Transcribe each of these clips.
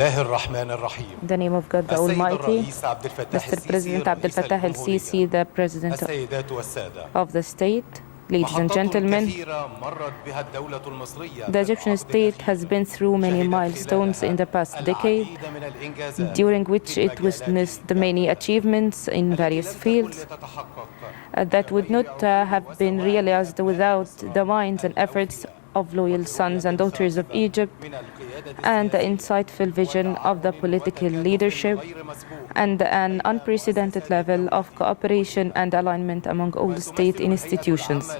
In the name of God the Almighty, Mr. President Abdel Fattah El-Sisi, the President of the state, ladies and gentlemen, the Egyptian state has been through many milestones in the past decade, during which it witnessed many achievements in various fields that would not have been realized without the minds and efforts of loyal sons and daughters of Egypt, and the insightful vision of the political leadership, and an unprecedented level of cooperation and alignment among all state institutions.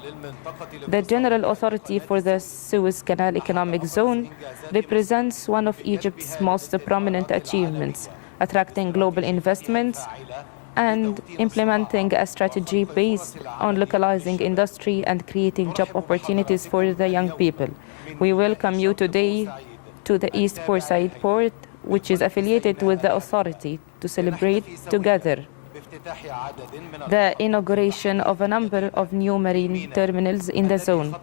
The General Authority for the Suez Canal Economic Zone represents one of Egypt's most prominent achievements, attracting global investments and implementing a strategy based on localizing industry and creating job opportunities for the young people. We welcome you today to the East Portside Port, which is affiliated with the authority, to celebrate together the inauguration of a number of new marine terminals in the zone.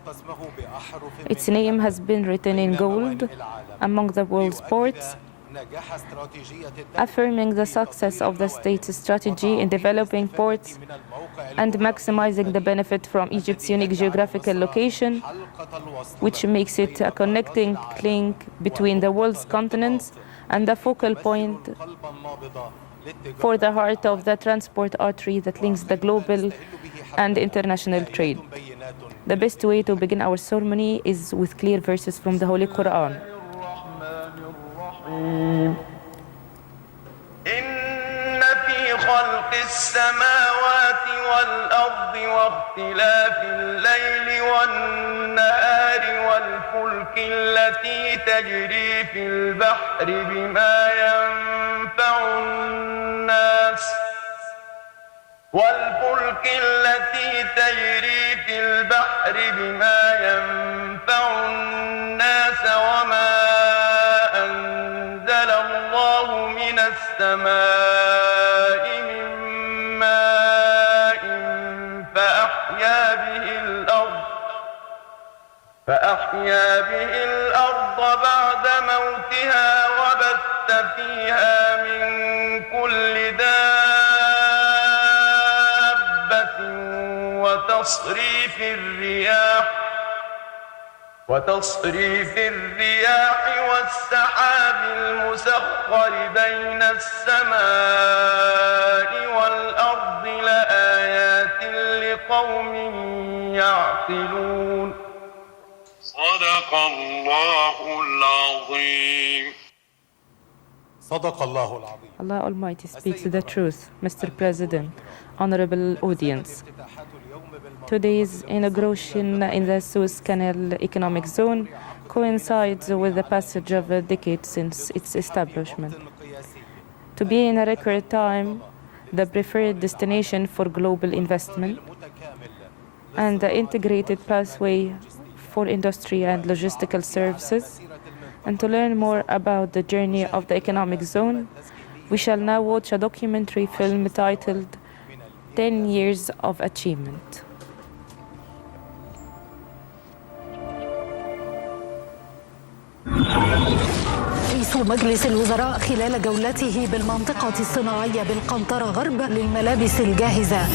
Its name has been written in gold among the world's ports, affirming the success of the state's strategy in developing ports and maximizing the benefit from Egypt's unique geographical location, which makes it a connecting link between the world's continents and the focal point for the heart of the transport artery that links the global and international trade. The best way to begin our ceremony is with clear verses from the Holy Quran. إن في خلق السماوات والأرض واختلاف الليل والنهار والفلك التي تجري في البحر بما ينفع الناس وما أنزل الله من السماء من ماء فأحيا به الأرض بعد موتها وبث فيها من كل دابة وتصريف الرياح والسحاب المسخر بين السماء والأرض لآيات لقوم يعقلون. صدق الله العظيم. صدق الله العظيم. Allah Almighty speaks the truth, Mr. President, honorable audience. Today's inauguration in the Suez Canal Economic Zone coincides with the passage of a decade since its establishment. To be in a record time, the preferred destination for global investment and the integrated pathway for industry and logistical services. And to learn more about the journey of the economic zone, we shall now watch a documentary film titled 10 Years of Achievement. رئيس مجلس الوزراء خلال جولته بالمنطقة الصناعية بالقنطرة غرب للملابس الجاهزة.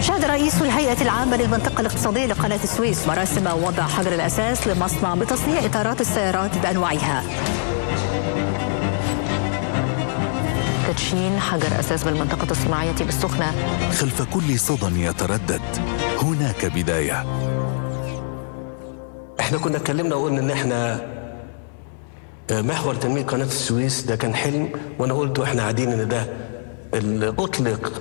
شهد رئيس الهيئة العامة للمنطقة الاقتصادية لقناة السويس مراسم وضع حجر الأساس لمصنع بتصنيع إطارات السيارات بأنواعها. تدشين حجر أساس بالمنطقة الصناعية بالسخنة. خلف كل صدى يتردد هناك بداية. احنا كنا اتكلمنا وقلنا ان احنا محور تنمية قناة السويس ده كان حلم، وانا قلت واحنا قاعدين ان ده اطلق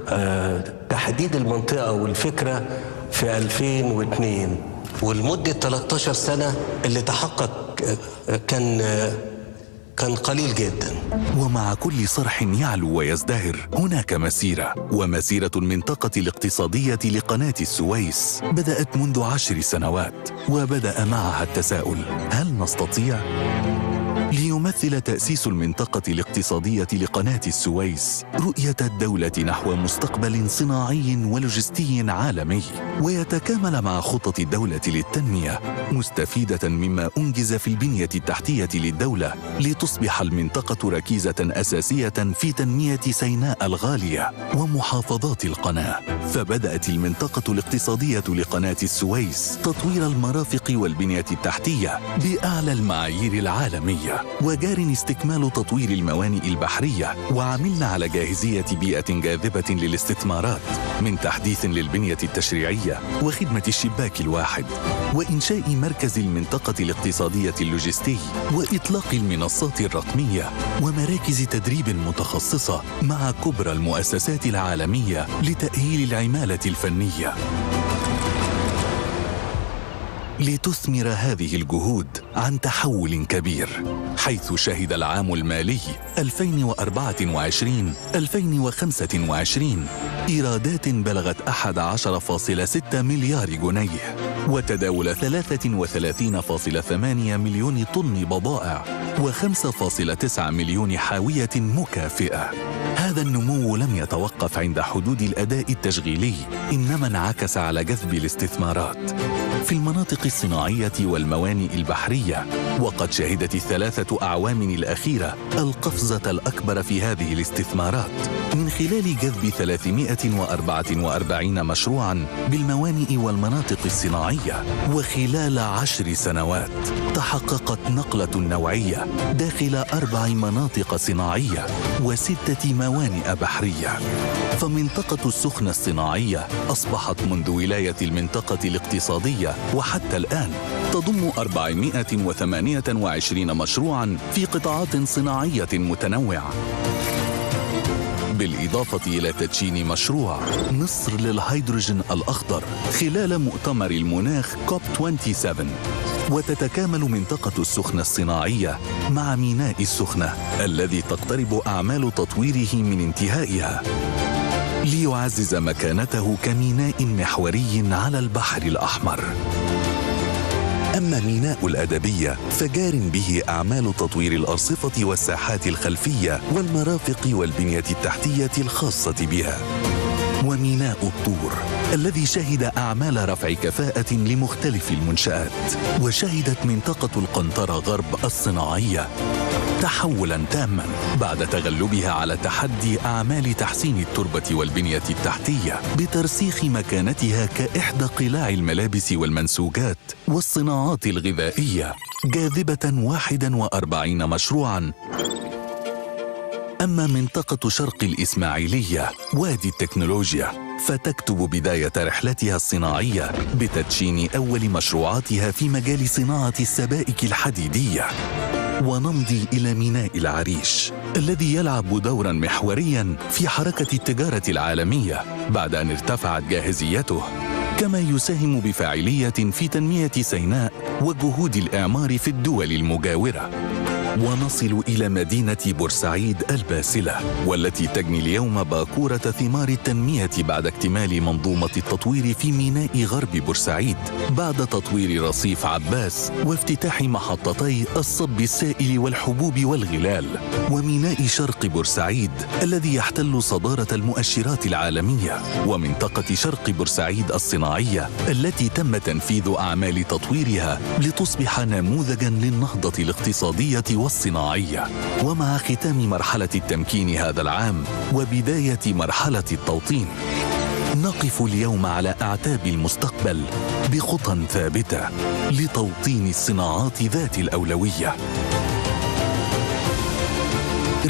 تحديد المنطقة والفكرة في 2002، والمدة 13 سنة اللي تحقق كان قليل جدا. ومع كل صرح يعلو ويزدهر هناك مسيرة، ومسيرة المنطقة الاقتصادية لقناة السويس بدأت منذ 10 سنوات، وبدأ معها التساؤل: هل نستطيع؟ ليمثل تأسيس المنطقة الاقتصادية لقناة السويس رؤية الدولة نحو مستقبل صناعي ولوجستي عالمي، ويتكامل مع خطط الدولة للتنمية، مستفيدة مما أنجز في البنية التحتية للدولة لتصبح المنطقة ركيزة أساسية في تنمية سيناء الغالية ومحافظات القناة. فبدأت المنطقة الاقتصادية لقناة السويس تطوير المرافق والبنية التحتية بأعلى المعايير العالمية، وجار استكمال تطوير الموانئ البحرية، وعملنا على جاهزية بيئة جاذبة للاستثمارات من تحديث للبنية التشريعية وخدمة الشباك الواحد، وإنشاء مركز المنطقة الاقتصادية اللوجستي، وإطلاق المنصات الرقمية ومراكز تدريب متخصصة مع كبرى المؤسسات العالمية لتأهيل العمالة الفنية. لتثمر هذه الجهود عن تحول كبير، حيث شهد العام المالي 2024-2025 إيرادات بلغت 11.6 مليار جنيه، وتداول 33.8 مليون طن بضائع و5.9 مليون حاوية مكافئة. هذا النمو لم يتوقف عند حدود الأداء التشغيلي، إنما انعكس على جذب الاستثمارات في المناطق الصناعية والموانئ البحرية، وقد شهدت ال3 أعوام الأخيرة القفزة الأكبر في هذه الاستثمارات من خلال جذب 344 مشروعاً بالموانئ والمناطق الصناعية. وخلال 10 سنوات تحققت نقلة نوعية داخل 4 مناطق صناعية و6 موانئ بحرية. فمنطقة السخنة الصناعية أصبحت منذ ولاية المنطقة الاقتصادية وحتى الآن تضم 428 مشروعاً في قطاعات صناعية متنوعة، بالإضافة إلى تدشين مشروع مصر للهيدروجين الأخضر خلال مؤتمر المناخ كوب 27. وتتكامل منطقة السخنة الصناعية مع ميناء السخنة الذي تقترب أعمال تطويره من انتهائها، ليعزز مكانته كميناء محوري على البحر الأحمر. أما ميناء الأدبية فجار به أعمال تطوير الأرصفة والساحات الخلفية والمرافق والبنية التحتية الخاصة بها. وميناء الطور الذي شهد أعمال رفع كفاءة لمختلف المنشآت. وشهدت منطقة القنطرة غرب الصناعية تحولاً تاماً بعد تغلبها على تحدي أعمال تحسين التربة والبنية التحتية بترسيخ مكانتها كإحدى قلاع الملابس والمنسوجات والصناعات الغذائية، جاذبة 41 مشروعاً. أما منطقة شرق الإسماعيلية وادي التكنولوجيا فتكتب بداية رحلتها الصناعية بتدشين أول مشروعاتها في مجال صناعة السبائك الحديدية. ونمضي إلى ميناء العريش الذي يلعب دورا محوريا في حركة التجارة العالمية بعد أن ارتفعت جاهزيته، كما يساهم بفاعلية في تنمية سيناء وجهود الإعمار في الدول المجاورة. ونصل إلى مدينة بورسعيد الباسلة والتي تجني اليوم باكورة ثمار التنمية بعد اكتمال منظومة التطوير في ميناء غرب بورسعيد بعد تطوير رصيف عباس وافتتاح محطتي الصب السائل والحبوب والغلال. وميناء شرق بورسعيد الذي يحتل صدارة المؤشرات العالمية. ومنطقة شرق بورسعيد الصناعية التي تم تنفيذ أعمال تطويرها لتصبح نموذجاً للنهضة الاقتصادية والصناعية. ومع ختام مرحلة التمكين هذا العام وبداية مرحلة التوطين، نقف اليوم على أعتاب المستقبل بخطى ثابتة لتوطين الصناعات ذات الأولوية.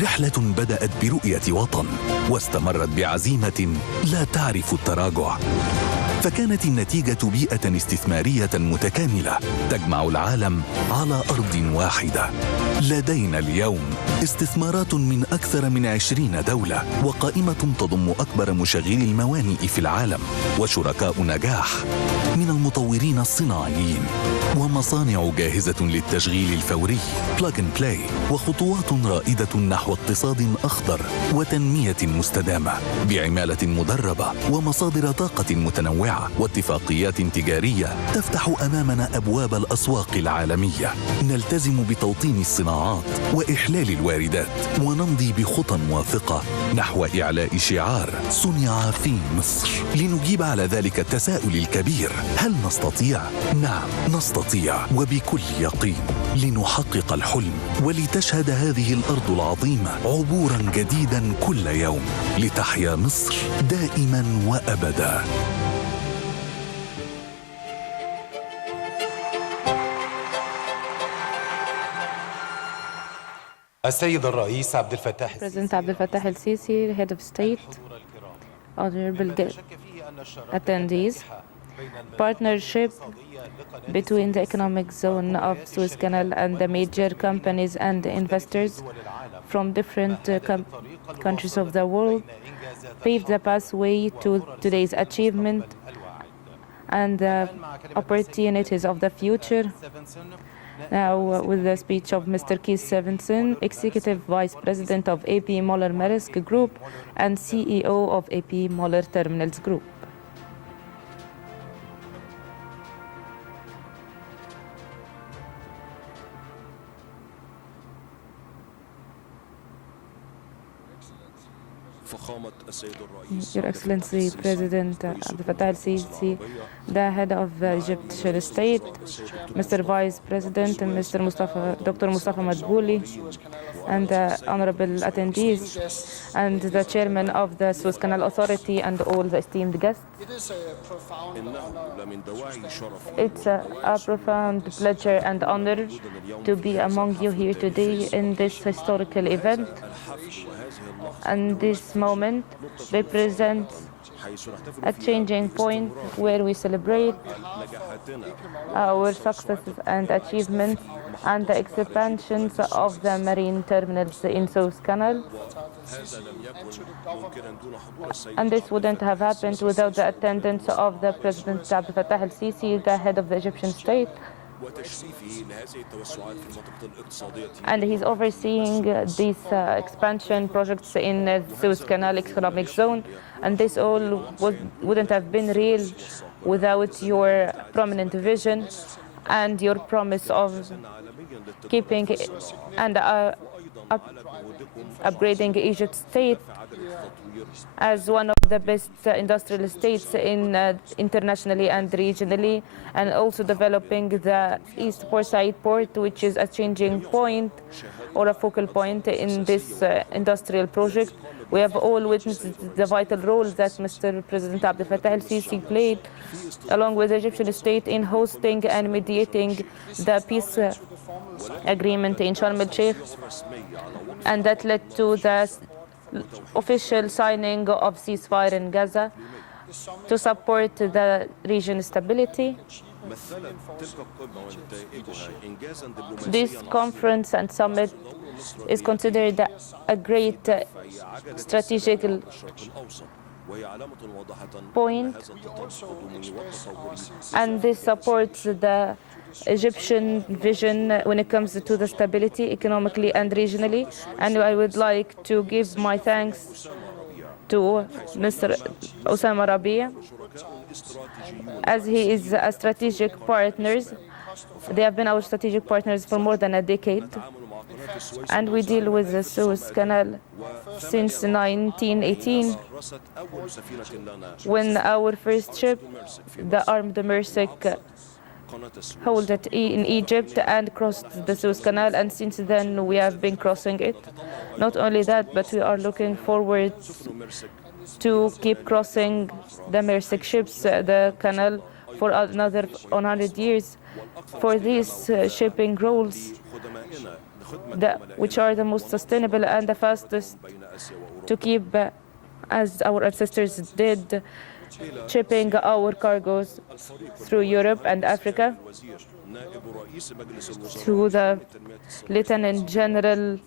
رحلة بدأت برؤية وطن واستمرت بعزيمة لا تعرف التراجع، فكانت النتيجة بيئة استثمارية متكاملة تجمع العالم على أرض واحدة. لدينا اليوم استثمارات من أكثر من 20 دولة، وقائمة تضم أكبر مشغلي الموانئ في العالم، وشركاء نجاح من المطورين الصناعيين، ومصانع جاهزة للتشغيل الفوري plug and play، وخطوات رائدة نحو اقتصاد أخضر وتنمية مستدامة بعمالة مدربة ومصادر طاقة متنوعة متنوعة واتفاقيات تجارية تفتح أمامنا أبواب الأسواق العالمية. نلتزم بتوطين الصناعات وإحلال الواردات، ونمضي بخطى واثقة نحو إعلاء شعار صنع في مصر. لنجيب على ذلك التساؤل الكبير: هل نستطيع؟ نعم نستطيع، وبكل يقين. لنحقق الحلم ولتشهد هذه الأرض العظيمة عبوراً جديداً كل يوم، لتحيا مصر دائماً وأبداً. السيد الرئيس عبد الفتاح President Abdel Fattah El-Sisi, Head of State, honorable attendees, partnership between the economic zone of Suez Canal and the major companies and investors from different countries of the world paved the pathway to today's achievement and the opportunities of the future. Now, with the speech of Mr. Keith Stevenson, Executive Vice President of AP Moller Maersk Group and CEO of AP Moller Terminals Group. Your Excellency, President Abdel Fattah El-Sisi, the head of the Egyptian state, Mr. Vice President, Dr. Mustafa Madbouli, and the honorable attendees, and the chairman of the Suez Canal Authority, and all the esteemed guests. It's a profound pleasure and honor to be among you here today in this historical event. And this moment represents a changing point where we celebrate our successes and achievements and the expansions of the marine terminals in Suez Canal. And this wouldn't have happened without the attendance of the President Abdel Fattah El-Sisi, the head of the Egyptian state. And he's overseeing these expansion projects in the Suez Canal economic zone. And this all wouldn't have been real without your prominent vision and your promise of keeping and upgrading Egypt's state as one of the best industrial states internationally and regionally, and also developing the East Port-Said port, which is a changing point or a focal point in this industrial project. We have all witnessed the vital role that Mr. President Abdel Fattah El-Sisi played, along with the Egyptian state, in hosting and mediating the peace agreement in Sharm el-Sheikh, and that led to the official signing of ceasefire in Gaza to support the region's stability. This conference and summit is considered a great strategic point, and this supports the Egyptian vision when it comes to the stability economically and regionally. And I would like to give my thanks to Mr. Osama Rabia, as he is a strategic partner. They have been our strategic partners for more than a decade, and we deal with the Suez Canal since 1918, when our first ship, the armed Maersk, hauled it in Egypt and crossed the Suez Canal, and since then we have been crossing it. Not only that, but we are looking forward to keep crossing the Maersk ships, the canal, for another 100 years. For these shipping routes, which are the most sustainable and the fastest, to keep, as our ancestors did, shipping our cargoes through Europe and Africa. To the Lieutenant General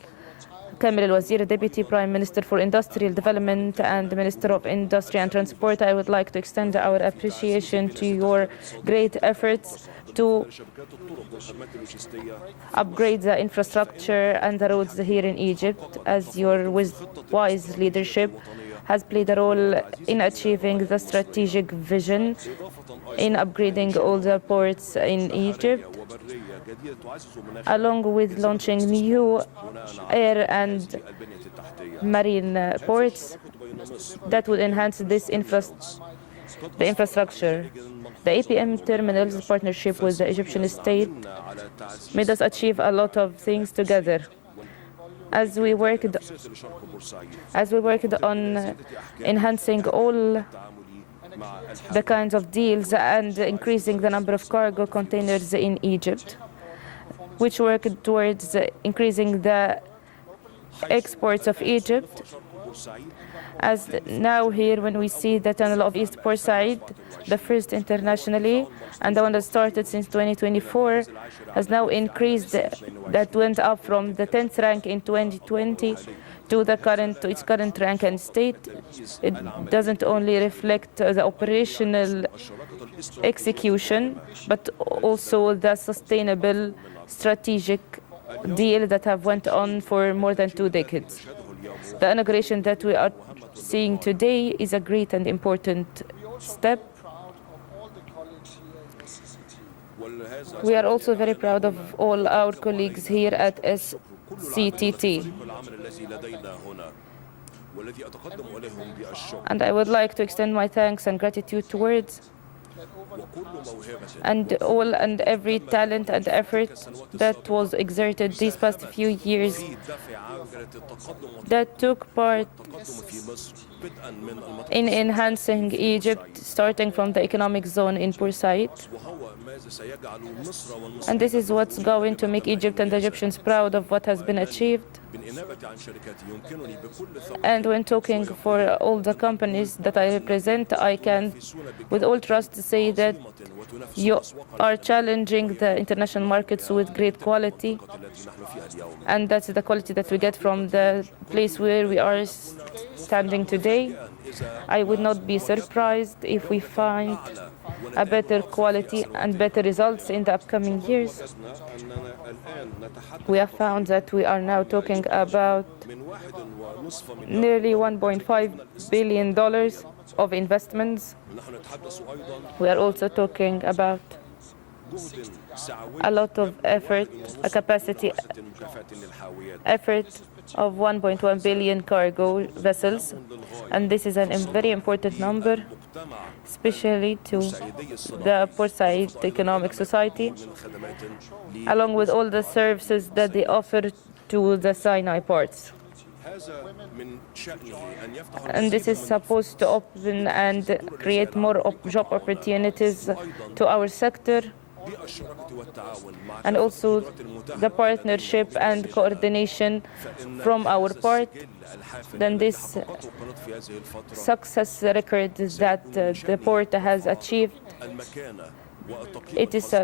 Kamil al-Wazir, Deputy Prime Minister for Industrial Development and Minister of Industry and Transport, I would like to extend our appreciation to your great efforts to upgrade the infrastructure and the roads here in Egypt. As your wise leadership has played a role in achieving the strategic vision in upgrading all the ports in Egypt, along with launching new air and marine ports that would enhance this the infrastructure. The APM terminals partnership with the Egyptian state made us achieve a lot of things together. As we worked on enhancing all the kinds of deals and increasing the number of cargo containers in Egypt, which worked towards increasing the exports of Egypt. As now here, when we see the tunnel of East Port Said, the first internationally, and the one that started since 2024, has now increased, that went up from the 10th rank in 2020 to its current rank and state. It doesn't only reflect the operational execution, but also the sustainable strategic deal that have went on for more than 2 decades. The inauguration that we are seeing today is a great and important step. We are also very proud of all our colleagues here at SCTT. And I would like to extend my thanks and gratitude towards and all and every talent and effort that was exerted these past few years that took part in enhancing Egypt, starting from the economic zone in Port Said. And this is what's going to make Egypt and the Egyptians proud of what has been achieved. And when talking for all the companies that I represent, I can with all trust say that you are challenging the international markets with great quality, and that's the quality that we get from the place where we are standing today. I would not be surprised if we find a better quality and better results in the upcoming years. We have found that we are now talking about nearly $1.5 billion of investments. We are also talking about a lot of effort, a capacity effort of 1.1 billion cargo vessels. And this is a very important number, especially to the Port Said Economic Society, along with all the services that they offer to the Sinai ports. And this is supposed to open and create more job opportunities to our sector, and also the partnership and coordination from our part. Then this success record that the port has achieved, it is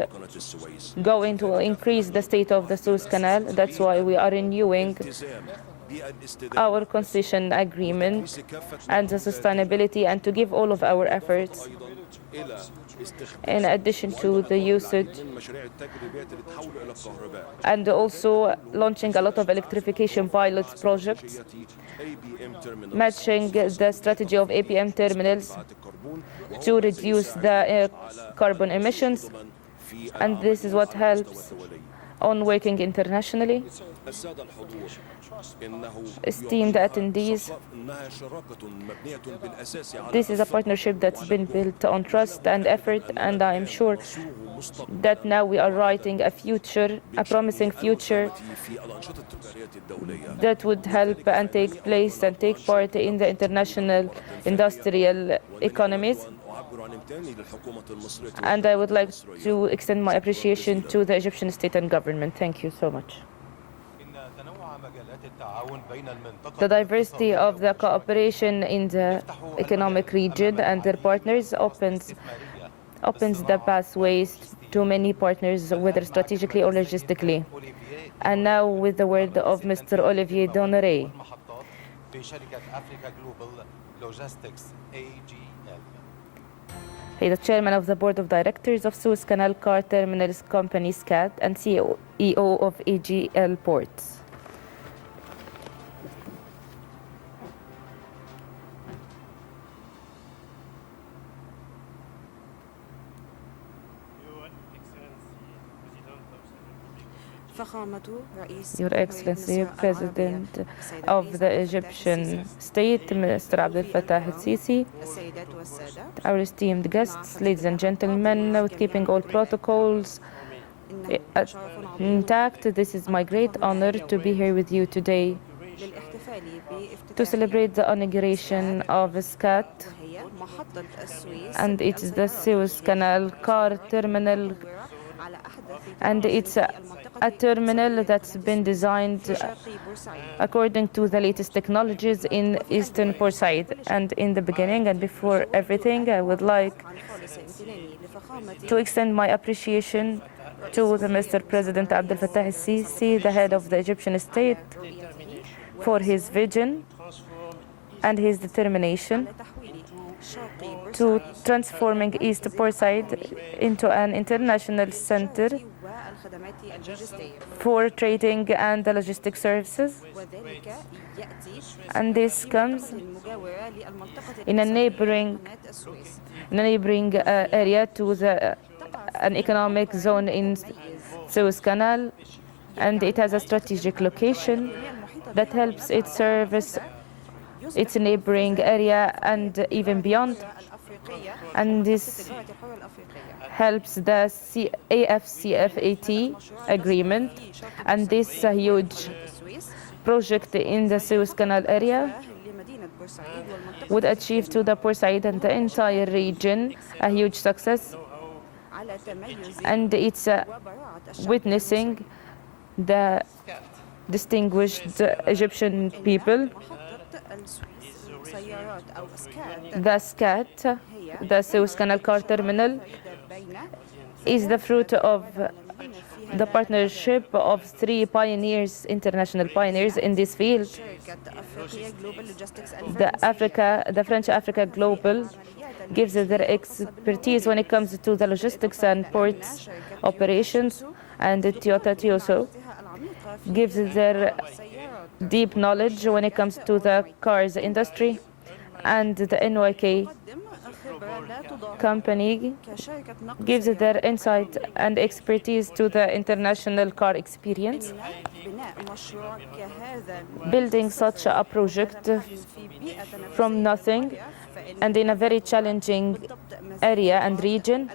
going to increase the state of the Suez Canal. That's why we are renewing our concession agreement and the sustainability, and to give all of our efforts in addition to the usage, and also launching a lot of electrification pilot projects, matching the strategy of APM terminals to reduce the carbon emissions. And this is what helps on working internationally. Esteemed attendees, this is a partnership that's been built on trust and effort, and I am sure that now we are writing a future, a promising future that would help and take place and take part in the international industrial economies. And I would like to extend my appreciation to the Egyptian state and government. Thank you so much. The diversity of the cooperation in the economic region and their partners opens the pathways to many partners, whether strategically or logistically. And now with the word of Mr. Olivier Donneray. He is the chairman of the board of directors of Suez Canal Car Terminals Company, SCAT, and CEO of AGL Ports. Your Excellency, President of the Egyptian State, Mr. Abdel Fattah El-Sisi, our esteemed guests, ladies and gentlemen, with keeping all protocols intact, this is my great honor to be here with you today to celebrate the inauguration of SCAT, and it's the Suez Canal car terminal, and it's a terminal that's been designed according to the latest technologies in Eastern Port-Said. And in the beginning and before everything, I would like to extend my appreciation to the Mr. President Abdel Fattah El-Sisi, the head of the Egyptian state, for his vision and his determination to transforming East Port-Said into an international center for trading and the logistic services. And this comes in a neighboring area to an economic zone in Suez Canal, and it has a strategic location that helps it service its neighboring area and even beyond. And this helps the AFCFAT agreement, and this huge project in the Suez Canal area would achieve to the Port-Said and the entire region a huge success, and it's witnessing the distinguished Egyptian people. The SCAT, the Suez Canal car terminal, is the fruit of the partnership of three pioneers, international pioneers in this field. The French Africa Global gives their expertise when it comes to the logistics and ports operations, and the Toyota Tioso gives their deep knowledge when it comes to the cars industry, and the NYK company gives their insight and expertise to the international car experience. Building such a project from nothing and in a very challenging area and region,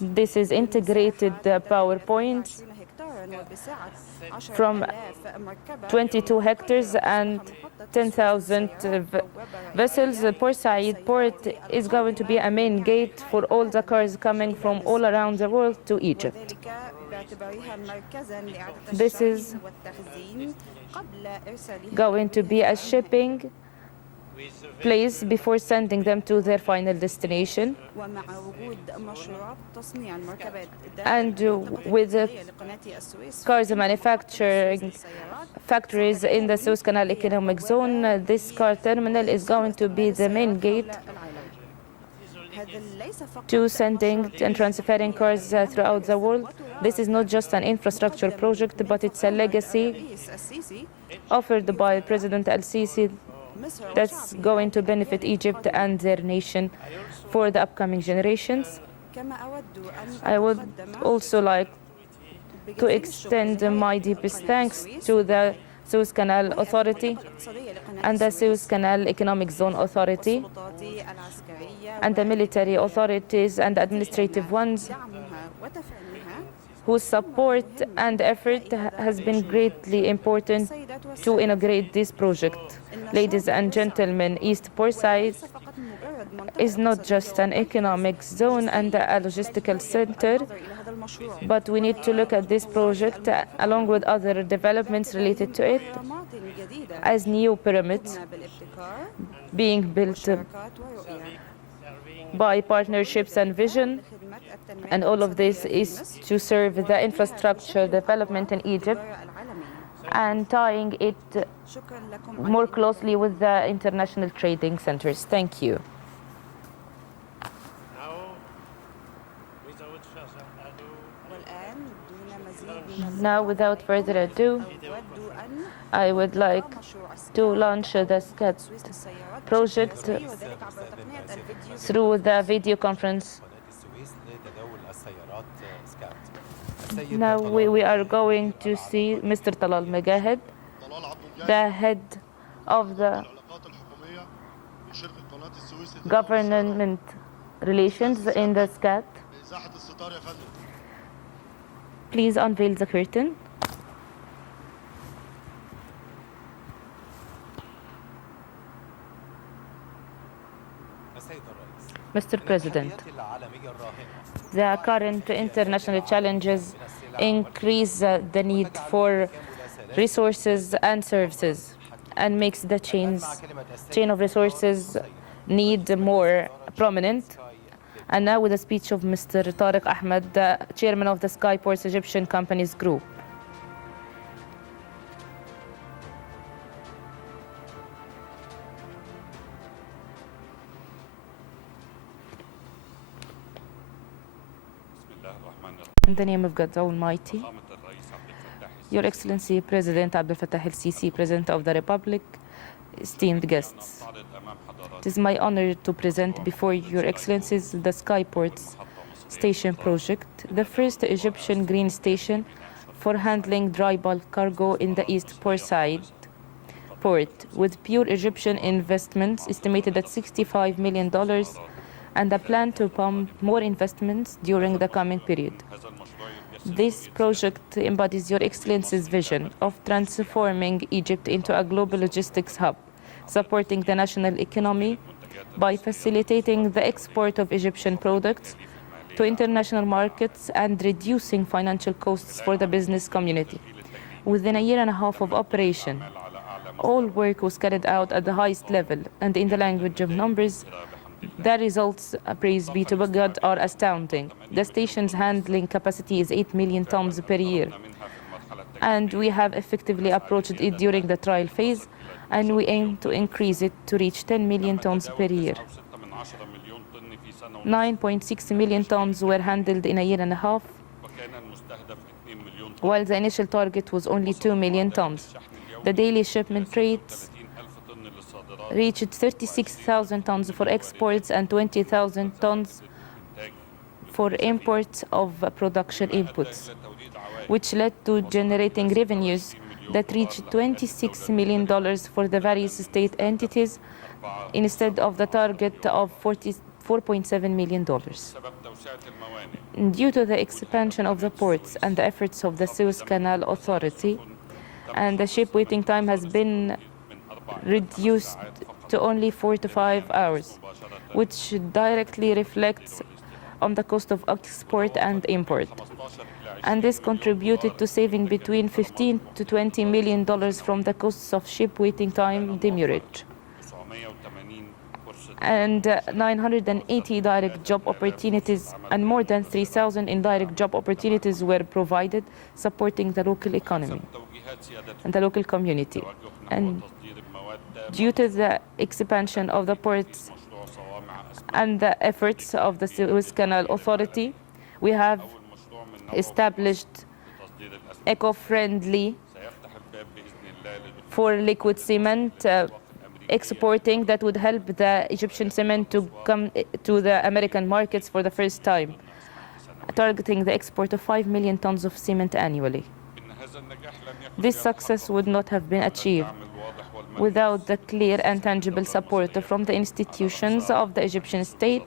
this is integrated PowerPoint from 22 hectares and 10,000 vessels. Port-Said port is going to be a main gate for all the cars coming from all around the world to Egypt. This is going to be a shipping place before sending them to their final destination. And with the cars manufacturing factories in the Suez Canal economic zone, this car terminal is going to be the main gate to sending and transferring cars throughout the world. This is not just an infrastructure project, but it's a legacy offered by President El-Sisi that's going to benefit Egypt and their nation for the upcoming generations. I would also like to extend my deepest thanks to the Suez Canal Authority and the Suez Canal Economic Zone Authority and the military authorities and administrative ones whose support and effort has been greatly important to inaugurate this project. Ladies and gentlemen, East Port-Said is not just an economic zone and a logistical center, but we need to look at this project along with other developments related to it as new pyramids being built by partnerships and vision. And all of this is to serve the infrastructure development in Egypt and tying it more closely with the international trading centers. Thank you. Now, without further ado, I would like to launch the SCAT project through the video conference. Now we are going to see Mr. Talal Megahed, the head of the government relations in the SCAT. Please unveil the curtain. Mr. President, the current international challenges increase the need for resources and services and makes the chain of resources need more prominent. And now with the speech of Mr. Tariq Ahmed, the chairman of the Skyports Egyptian Companies Group. In the name of God Almighty, Your Excellency President Abdel-Fattah El-Sisi, President of the Republic, esteemed guests. It is my honor to present before Your Excellencies the Skyports Station project, the first Egyptian green station for handling dry bulk cargo in the East Portside port, with pure Egyptian investments estimated at $65 million and a plan to pump more investments during the coming period. This project embodies Your Excellency's vision of transforming Egypt into a global logistics hub, supporting the national economy by facilitating the export of Egyptian products to international markets and reducing financial costs for the business community. Within a year and a half of operation, all work was carried out at the highest level, and in the language of numbers, the results, praise be to God, are astounding. The station's handling capacity is 8 million tons per year, and we have effectively approached it during the trial phase, and we aim to increase it to reach 10 million tons per year. 9.6 million tons were handled in a year and a half, while the initial target was only 2 million tons. The daily shipment rates reached 36,000 tons for exports and 20,000 tons for imports of production inputs, which led to generating revenues that reached $26 million for the various state entities instead of the target of $44.7 million. Due to the expansion of the ports and the efforts of the Suez Canal Authority, and the ship waiting time has been reduced to only 4 to 5 hours, which directly reflects on the cost of export and import. And this contributed to saving between $15 to $20 million from the costs of ship waiting time demurrage. And 980 direct job opportunities and more than 3,000 indirect job opportunities were provided, supporting the local economy and the local community. And due to the expansion of the ports and the efforts of the Suez Canal Authority, we have established eco-friendly for liquid cement exporting that would help the Egyptian cement to come to the American markets for the first time, targeting the export of 5 million tons of cement annually. This success would not have been achieved without the clear and tangible support from the institutions of the Egyptian state,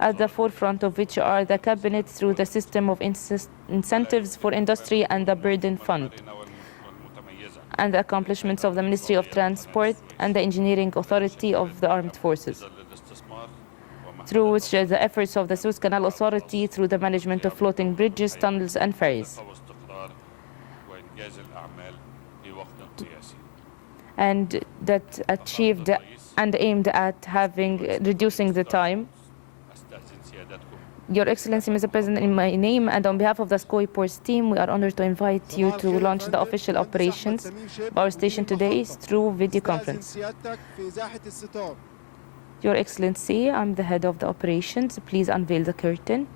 at the forefront of which are the cabinet through the system of incentives for industry and the burden fund, and the accomplishments of the Ministry of Transport and the Engineering Authority of the Armed Forces, through which the efforts of the Suez Canal Authority through the management of floating bridges, tunnels, and ferries, and that achieved and aimed at reducing the time. Your Excellency, Mr. President, in my name and on behalf of the Skyports team, we are honored to invite you to launch the official operations of our station today through video conference. Your Excellency, I'm the head of the operations. Please unveil the curtain.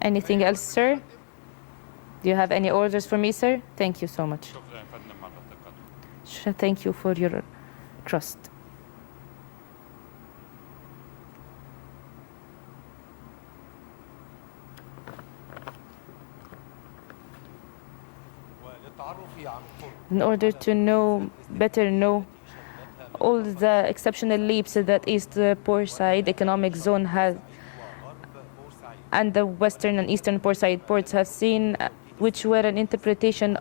Anything else, sir? Do you have any orders for me, sir? Thank you so much. Thank you for your trust. In order to better know all the exceptional leaps that East Portside Economic Zone has and the Western and Eastern Portside ports have seen, which were an interpretation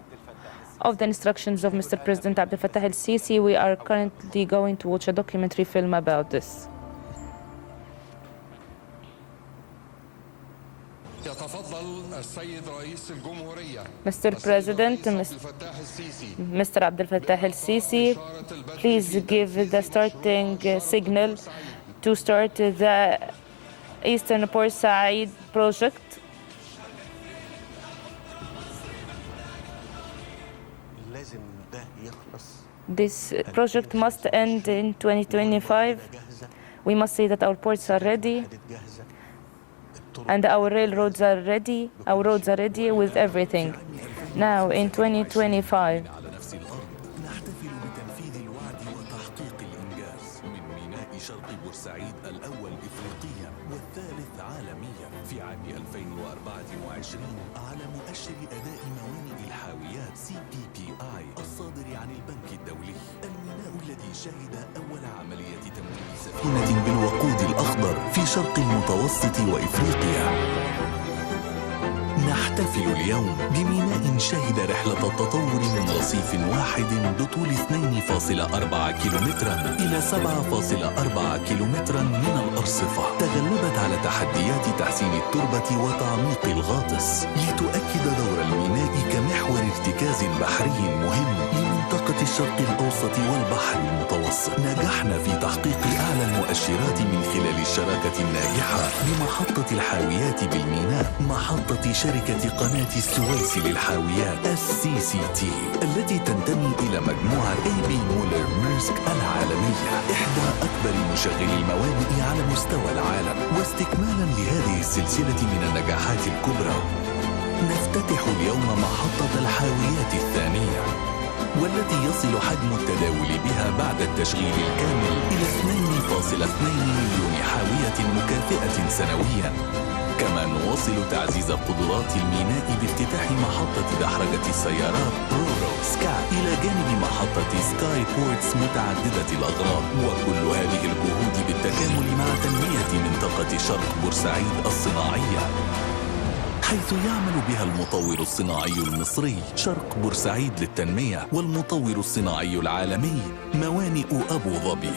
of the instructions of Mr. President Abdel Fattah El-Sisi, we are currently going to watch a documentary film about this. Mr. President, Mr. Abdel Fattah El-Sisi, please give the starting signal to start the Eastern Portside project. This project must end in 2025. We must say that our ports are ready and our railroads are ready, our roads are ready with everything. Now in 2025, نحتفل بتنفيذ الوعد وتحقيق الإنجاز من ميناء شرق بورسعيد الأول إفريقيا والثالث عالميا في عام 2024 على مؤشر أداء موانئ الحاويات CPPI الصادر عن البنك الدولي. الميناء الذي شهد أول عملية تمويل سفينة بالوقود الأخضر في شرق المتوسط وإفريقيا. نحتفل اليوم بميناء شهد رحلة التطور من رصيف واحد بطول 2.4 كيلومترا إلى 7.4 كيلومترا من الأرصفة. تغلبت على تحديات تحسين التربة وتعميق الغاطس لتؤكد دور الميناء كمحور ارتكاز بحري مهم لمنطقة الشرق الأوسط والبحر المتوسط. نجحنا في تحقيق أعلى المؤشرات من خلال الشراكة الناجحة بمحطة الحاويات بالميناء، محطة شركة قناة السويس للحاويات El-Sisi التي تنتمي إلى مجموعة AB مولر ميرسك العالمية، إحدى أكبر مشغلي الموانئ على مستوى العالم. واستكمالا لهذه السلسلة من النجاحات الكبرى، نفتتح اليوم محطة الحاويات الثانية، والتي يصل حجم التداول بها بعد التشغيل الكامل إلى 2.2 مليون حاوية مكافئة سنوياً. كما نواصل تعزيز قدرات الميناء بافتتاح محطة دحرجة السيارات رورو سكا إلى جانب محطة سكاي بورتس متعددة الأغراض، وكل هذه الجهود بالتكامل مع تنمية منطقة شرق بورسعيد الصناعية، حيث يعمل بها المطور الصناعي المصري شرق بورسعيد للتنمية والمطور الصناعي العالمي موانئ أبو ظبي.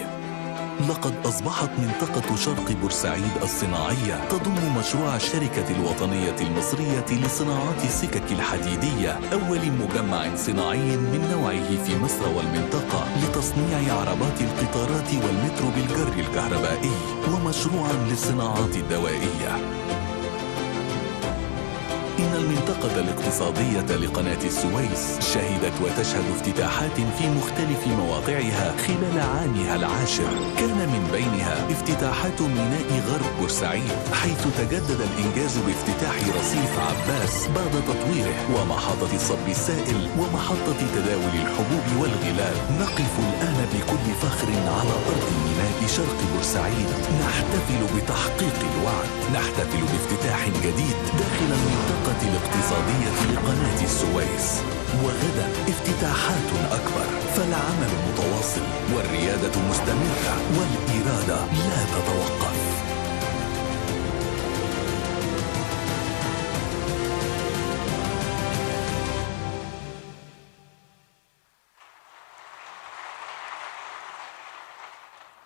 لقد أصبحت منطقة شرق بورسعيد الصناعية تضم مشروع الشركة الوطنية المصرية لصناعات السكك الحديدية، أول مجمع صناعي من نوعه في مصر والمنطقة لتصنيع عربات القطارات والمترو بالجر الكهربائي، ومشروعا للصناعات الدوائية. إن المنطقة الاقتصادية لقناة السويس شهدت وتشهد افتتاحات في مختلف مواقعها خلال عامها العاشر، كان من بينها افتتاحات ميناء غرب بورسعيد، حيث تجدد الإنجاز بافتتاح رصيف عباس بعد تطويره، ومحطة الصب السائل، ومحطة تداول الحبوب والغلال. نقف الآن بكل فخر على أرض ميناء شرق بورسعيد، نحتفل بتحقيق الوعد، نحتفل بافتتاح جديد داخل المنطقة الاقتصادية لقناة السويس. وغدا افتتاحات أكبر، فالعمل متواصل والريادة مستمرة والإرادة لا تتوقف.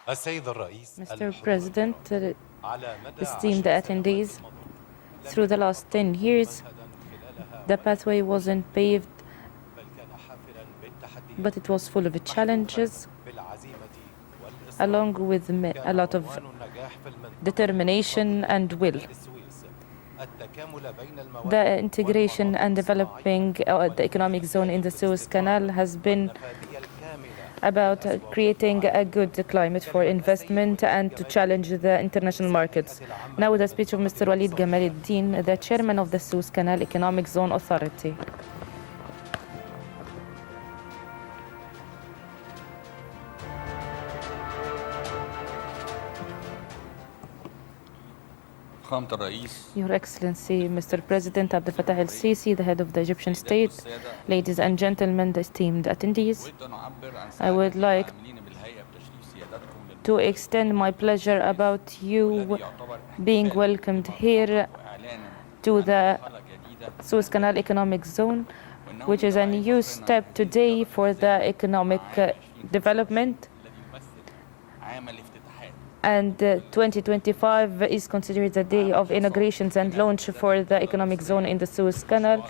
السيد الرئيس، Mr. President, esteemed attendees, through the last 10 years, the pathway wasn't paved, but it was full of challenges, along with a lot of determination and will. The integration and developing the economic zone in the Suez Canal has been about creating a good climate for investment and to challenge the international markets. Now the speech of Mr. Walid Gamal-Eddin, the chairman of the Suez Canal Economic Zone Authority. Your Excellency, Mr. President Abdel Fattah El-Sisi, the head of the Egyptian state, ladies and gentlemen, the esteemed attendees, I would like to extend my pleasure about you being welcomed here to the Suez Canal Economic Zone, which is a new step today for the economic development. And 2025 is considered the day of inaugurations and launch for the economic zone in the Suez Canal,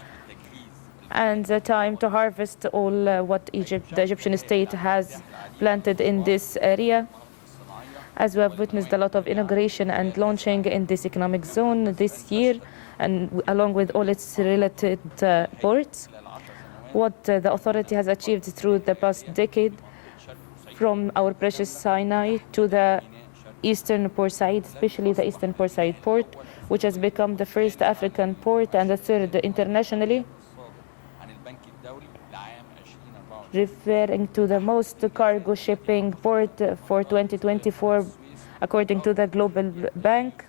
and the time to harvest all what the Egyptian state has planted in this area. As we have witnessed a lot of inauguration and launching in this economic zone this year, and along with all its related ports, what the authority has achieved through the past decade, from our precious Sinai to the Eastern Port Said, especially the Eastern Port Said port, which has become the first African port and the third internationally, referring to the most cargo shipping port for 2024, according to the Global Bank.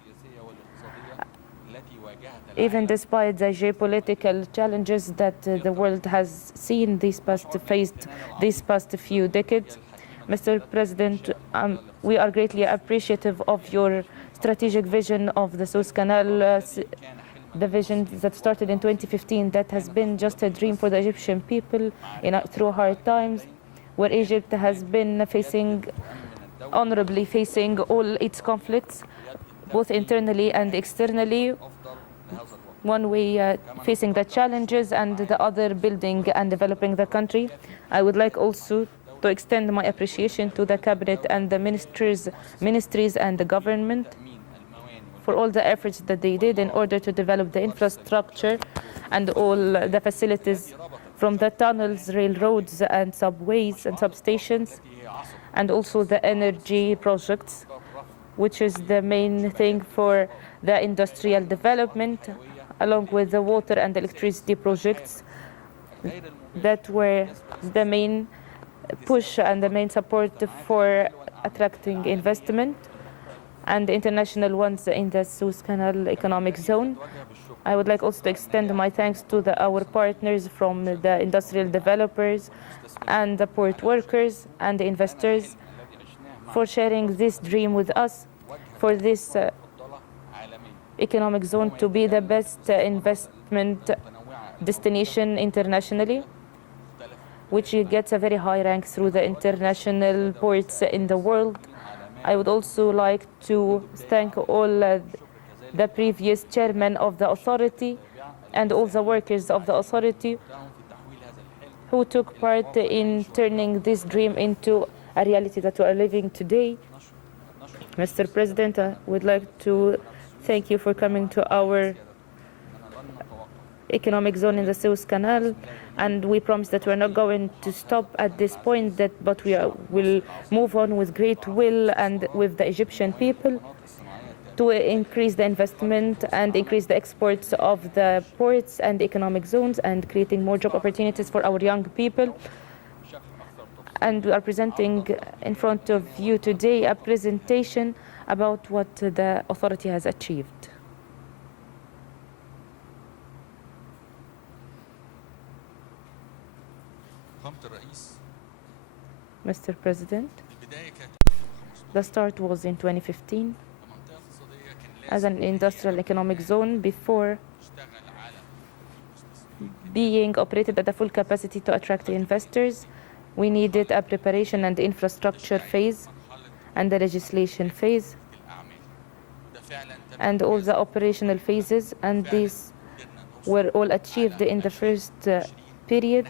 Even despite the geopolitical challenges that the world has seen faced these past few decades, Mr. President, we are greatly appreciative of your strategic vision of the Suez Canal, the vision that started in 2015, that has been just a dream for the Egyptian people through hard times, where Egypt has been honorably facing all its conflicts, both internally and externally. One way facing the challenges and the other building and developing the country. I would like also to extend my appreciation to the cabinet and the ministries and the government for all the efforts that they did in order to develop the infrastructure and all the facilities, from the tunnels, railroads and subways and substations, and also the energy projects, which is the main thing for the industrial development, along with the water and electricity projects that were the main push and the main support for attracting investment, and the international ones in the Suez Canal Economic Zone. I would like also to extend my thanks to our partners from the industrial developers and the port workers and the investors for sharing this dream with us, for this economic zone to be the best investment destination internationally, which gets a very high rank through the international ports in the world. I would also like to thank all the previous chairmen of the authority and all the workers of the authority who took part in turning this dream into a reality that we are living today. Mr. President, I would like to thank you for coming to our economic zone in the Suez Canal, and we promise that we're not going to stop at this point, but we will move on with great will and with the Egyptian people to increase the investment and increase the exports of the ports and economic zones and creating more job opportunities for our young people. And we are presenting in front of you today a presentation about what the authority has achieved. Mr. President, the start was in 2015 as an industrial economic zone before being operated at a full capacity to attract investors. We needed a preparation and infrastructure phase and the legislation phase and all the operational phases, and these were all achieved in the first period.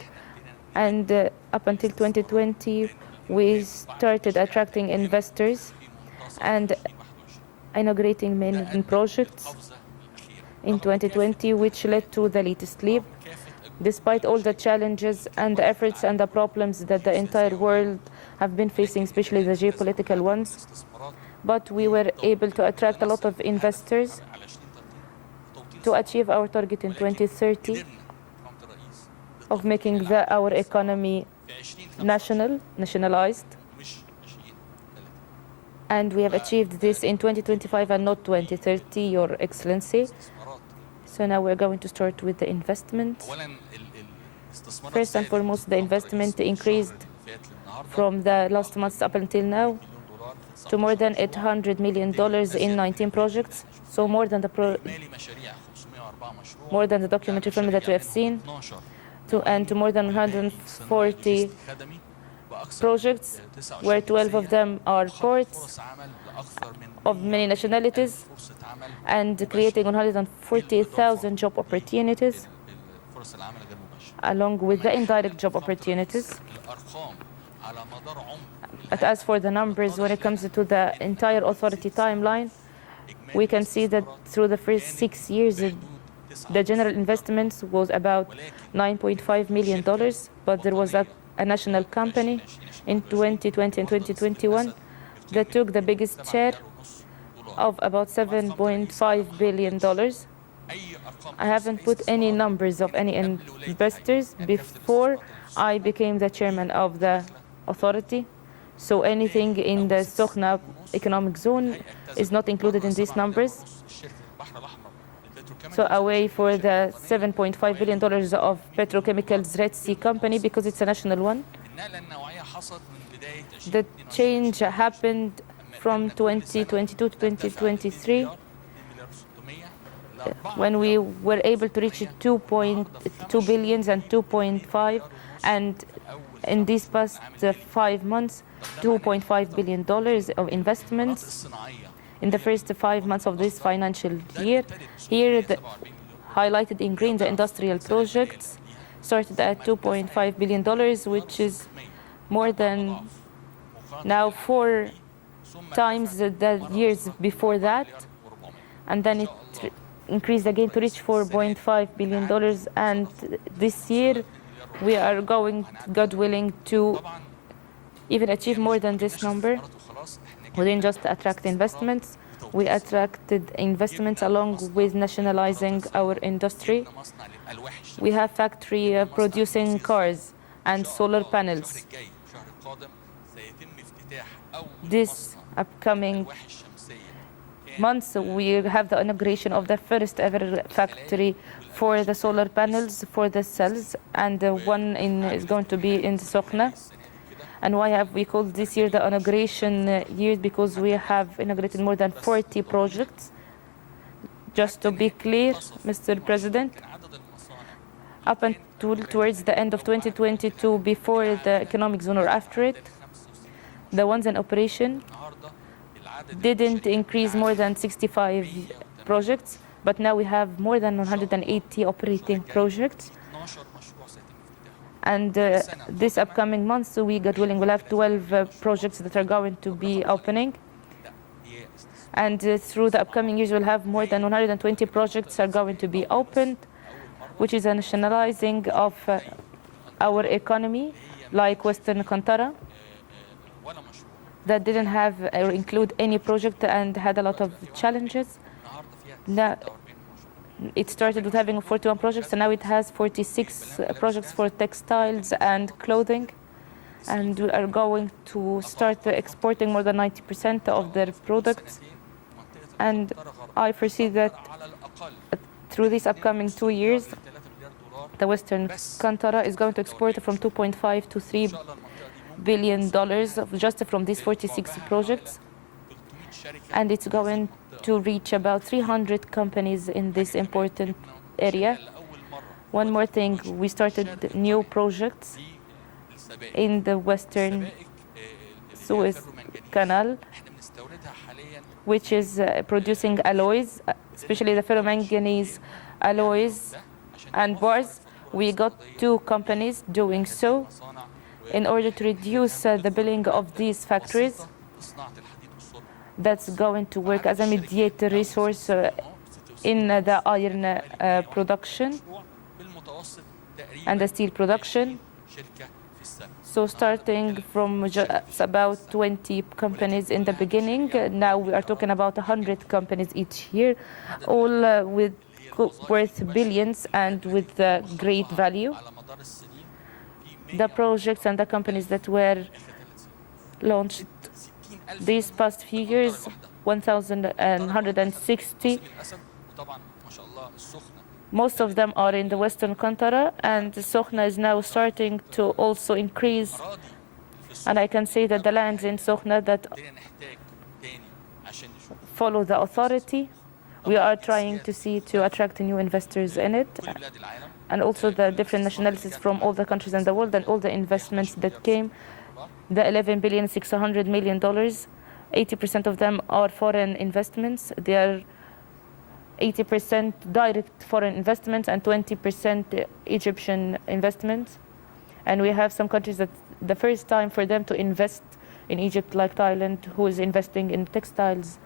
And up until 2020, we started attracting investors and inaugurating main projects in 2020, which led to the latest leap. Despite all the challenges and the efforts and the problems that the entire world have been facing, especially the geopolitical ones. But we were able to attract a lot of investors to achieve our target in 2030 of making our economy nationalized. And we have achieved this in 2025 and not 2030, Your Excellency. So now we're going to start with the investment. First and foremost, the investment increased from the last month up until now to more than $800 million in 19 projects. So more than the documentary film that we have seen, and to more than 140 projects, where 12 of them are ports of many nationalities, and creating 140,000 job opportunities, along with the indirect job opportunities. But as for the numbers, when it comes to the entire authority timeline, we can see that through the first 6 years, the general investments was about $9.5 million, but there was a national company in 2020 and 2021 that took the biggest share of about $7.5 billion. I haven't put any numbers of any investors before I became the chairman of the authority. So anything in the Sokhna economic zone is not included in these numbers. So away for the $7.5 billion of petrochemicals Red Sea company, because it's a national one. The change happened from 2022 to 2023 when we were able to reach 2.2 billion and 2.5, and in these past 5 months, $2.5 billion of investments in the first 5 months of this financial year. Here, highlighted in green, the industrial projects started at $2.5 billion, which is more than now 4 times the years before that. And then it increased again to reach $4.5 billion. And this year, we are going, God willing, to even achieve more than this number. We didn't just attract investments, we attracted investments along with nationalizing our industry. We have factory producing cars and solar panels. This upcoming months, we have the inauguration of the first ever factory for the solar panels, for the cells, and the one is going to be in Sokhna. And why have we called this year the inauguration year? Because we have inaugurated more than 40 projects. Just to be clear, Mr. President, up until towards the end of 2022, before the economic zone or after it, the ones in operation didn't increase more than 65 projects, but now we have more than 180 operating projects. And this upcoming month, so we, God willing, will have 12 projects that are going to be opening. And through the upcoming years, we'll have more than 120 projects are going to be opened, which is a nationalizing of our economy, like Western Kantara, that didn't have or include any project and had a lot of challenges. Now, it started with having 41 projects, and now it has 46 projects for textiles and clothing. And we are going to start exporting more than 90% of their products. And I foresee that through these upcoming 2 years, the Western Kantara is going to export from $2.5 to $3 billion just from these 46 projects. And it's going to reach about 300 companies in this important area. One more thing, we started new projects in the Western Suez Canal, which is producing alloys, especially the ferromanganese alloys and bars. We got 2 companies doing so in order to reduce the billing of these factories. That's going to work as a mediator resource in the iron production and the steel production. So starting from about 20 companies in the beginning, now we are talking about 100 companies each year, all with worth billions and with great value. The projects and the companies that were launched these past few years, 1,160. Most of them are in the Western Qantara, and Sokhna is now starting to also increase. And I can say that the lands in Sokhna that follow the authority, we are trying to see to attract new investors in it, and also the different nationalities from all the countries in the world and all the investments that came. The $11.6 billion, 80% of them are foreign investments. They are 80% direct foreign investments and 20% Egyptian investments. And we have some countries that the first time for them to invest in Egypt, like Thailand, who is investing in textiles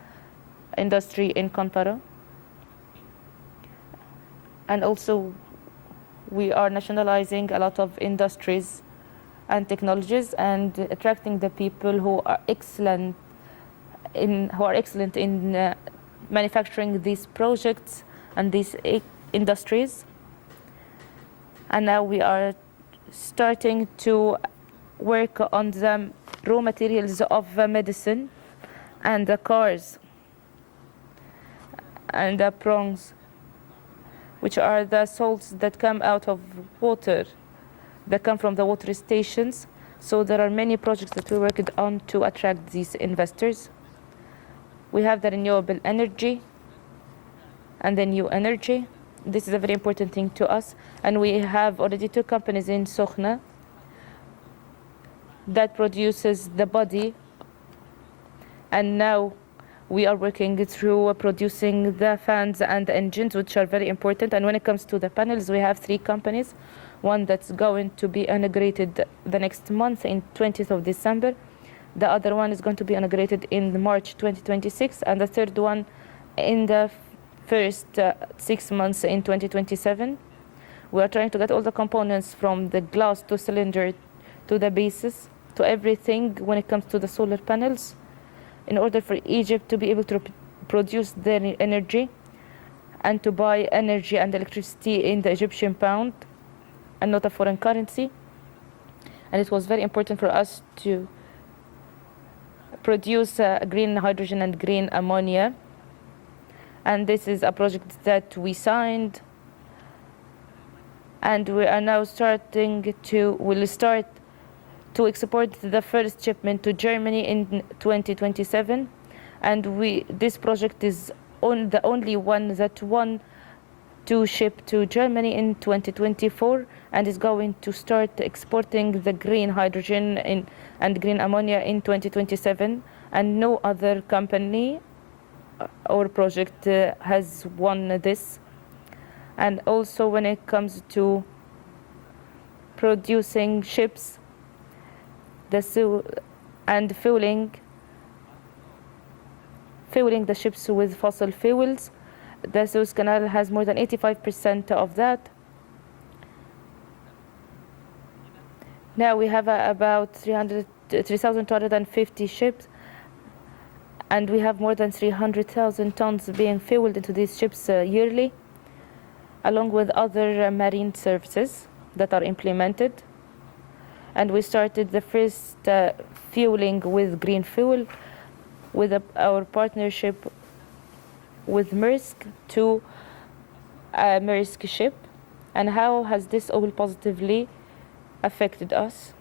industry in Qantara. And also we are nationalizing a lot of industries and technologies and attracting the people who are excellent in manufacturing these projects and these industries. And now we are starting to work on the raw materials of medicine and the cars and the prongs, which are the salts that come out of water, that come from the water stations. So there are many projects that we worked on to attract these investors. We have the renewable energy and the new energy. This is a very important thing to us. And we have already 2 companies in Sokhna that produces the body. And now we are working through producing the fans and the engines, which are very important. And when it comes to the panels, we have 3 companies. One that's going to be inaugurated the next month in 20th of December. The other one is going to be inaugurated in March 2026, and the third one in the first 6 months in 2027. We are trying to get all the components from the glass to cylinder to the bases to everything when it comes to the solar panels in order for Egypt to be able to produce their energy and to buy energy and electricity in the Egyptian pound and not a foreign currency. And it was very important for us to produce green hydrogen and green ammonia. And this is a project that we signed. And we are now we'll start to export the first shipment to Germany in 2027. And this project is the only one that won to ship to Germany in 2024 and is going to start exporting the green hydrogen and green ammonia in 2027. And no other company or project has won this. And also when it comes to producing ships and fueling the ships with fossil fuels, the Suez Canal has more than 85% of that. Now we have about 3,250 ships, and we have more than 300,000 tons being fueled into these ships yearly, along with other marine services that are implemented. And we started the first fueling with green fuel with our partnership with Maersk to a Maersk ship. And how has this all positively affected us?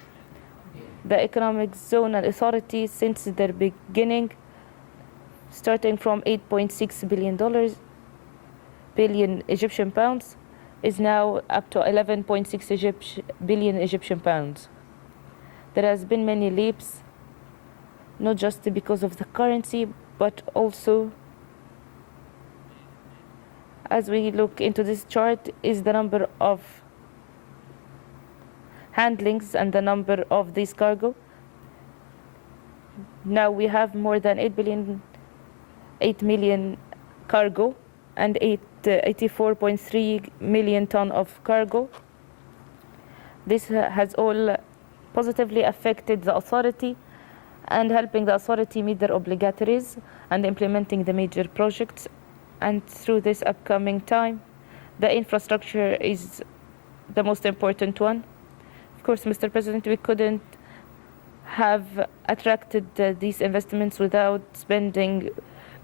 The Economic Zone and Authority, since their beginning, starting from $8.6 billion Egyptian pounds, is now up to 11.6 billion Egyptian pounds. There has been many leaps, not just because of the currency, but also, as we look into this chart, is the number of handlings and the number of these cargo. Now we have more than 8 million cargo and 84.3 million ton of cargo. This has all positively affected the authority and helping the authority meet their obligatories and implementing the major projects. And through this upcoming time, the infrastructure is the most important one. Of course, Mr. President, we couldn't have attracted these investments without spending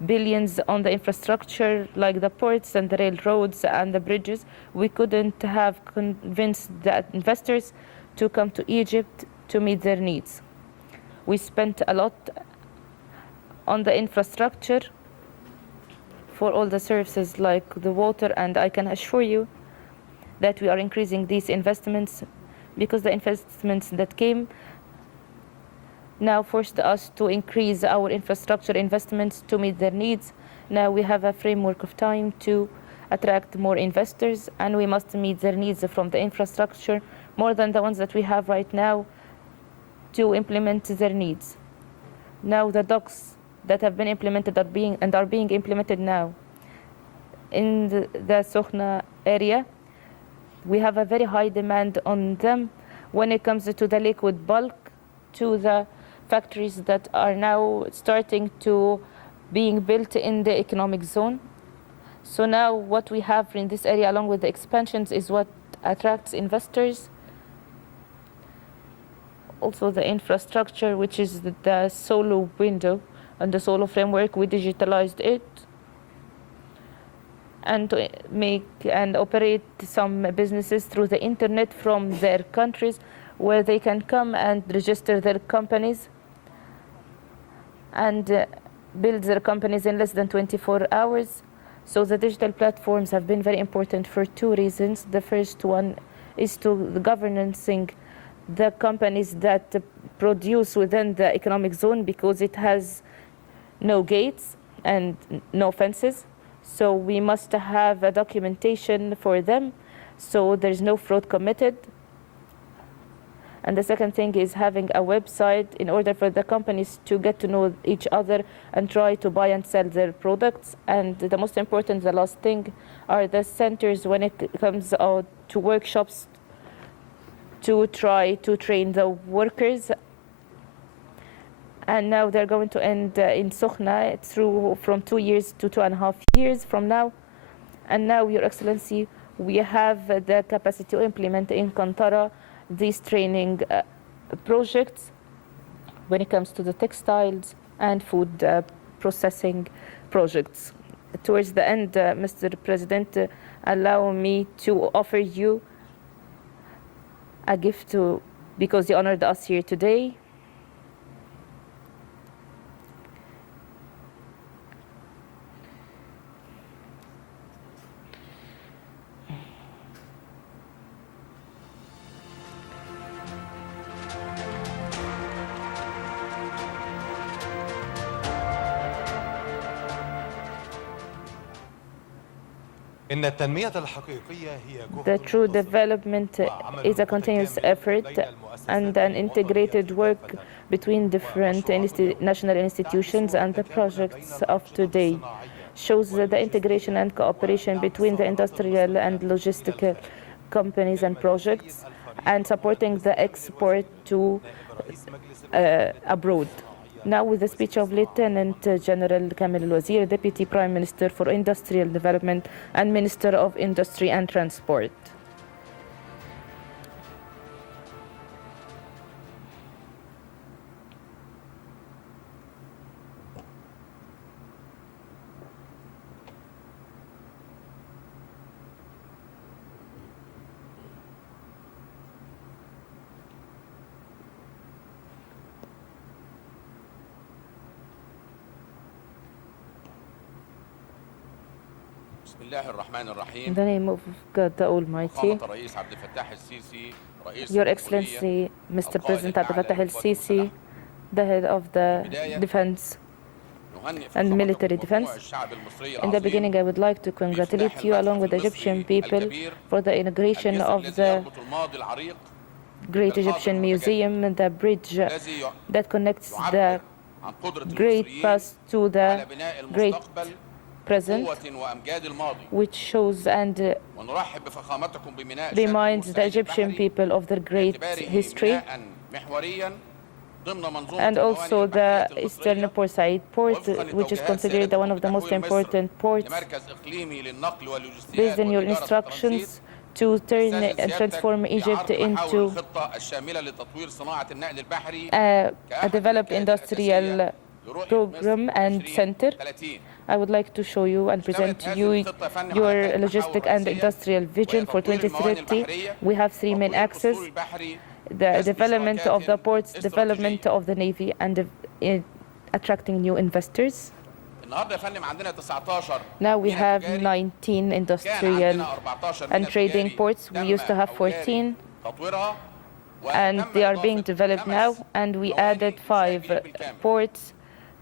billions on the infrastructure like the ports and the railroads and the bridges. We couldn't have convinced the investors to come to Egypt to meet their needs. We spent a lot on the infrastructure for all the services like the water, and I can assure you that we are increasing these investments because the investments that came now forced us to increase our infrastructure investments to meet their needs. Now we have a framework of time to attract more investors, and we must meet their needs from the infrastructure more than the ones that we have right now to implement their needs. Now the docks that have been implemented are being implemented now. In the Sokhna area, we have a very high demand on them when it comes to the liquid bulk, to the factories that are now starting to being built in the economic zone. So now what we have in this area along with the expansions is what attracts investors. Also the infrastructure, which is the solo window and the solo framework, we digitalized it and to make and operate some businesses through the internet from their countries where they can come and register their companies and build their companies in less than 24 hours. So the digital platforms have been very important for two reasons. The first one is to the governancing the companies that produce within the economic zone, because it has no gates and no fences. So we must have a documentation for them so there's no fraud committed. And the second thing is having a website in order for the companies to get to know each other and try to buy and sell their products. And the most important, the last thing, are the centers when it comes out to workshops to try to train the workers. And now they're going to end in Sokhna from 2 years to 2.5 years from now. And now, Your Excellency, we have the capacity to implement in Kantara these training projects when it comes to the textiles and food processing projects. Towards the end, Mr. President, allow me to offer you a gift because you honored us here today. إن التنمية الحقيقية هي The true development is a continuous effort and an integrated work between different national institutions, and the projects of today shows the integration and cooperation between the industrial and logistical companies and projects, and supporting the export to abroad. Now with the speech of Lieutenant General Kamel Al-Wazir, Deputy Prime Minister for Industrial Development and Minister of Industry and Transport. In the name of God the Almighty, Your Excellency, Mr. President Abdel Fattah El-Sisi, the head of the defense and military defense. In the beginning, I would like to congratulate you along with the Egyptian people for the inauguration of the Great Egyptian Museum, the bridge that connects the great past to the great present, which shows and reminds the Egyptian people of their great history. محوريا ضمن منظومة and also the Eastern Port-Said port, which is considered one of the most important ports, لمركز إقليمي للنقل واللوجستيات based on your والإدارة instructions الترانزيت. to turn and transform Egypt into الخطة الشاملة لتطوير صناعة النقل البحري a developed industrial program and center. I would like to show you and present to you your logistic and industrial vision for 2030. We have three main axes: the development of the ports, development of the navy, and attracting new investors. النهارده يا فندم عندنا 19 Now we have 19 industrial and trading ports. We used to have 14, تطويرها and they are being developed now, and we added 5 ports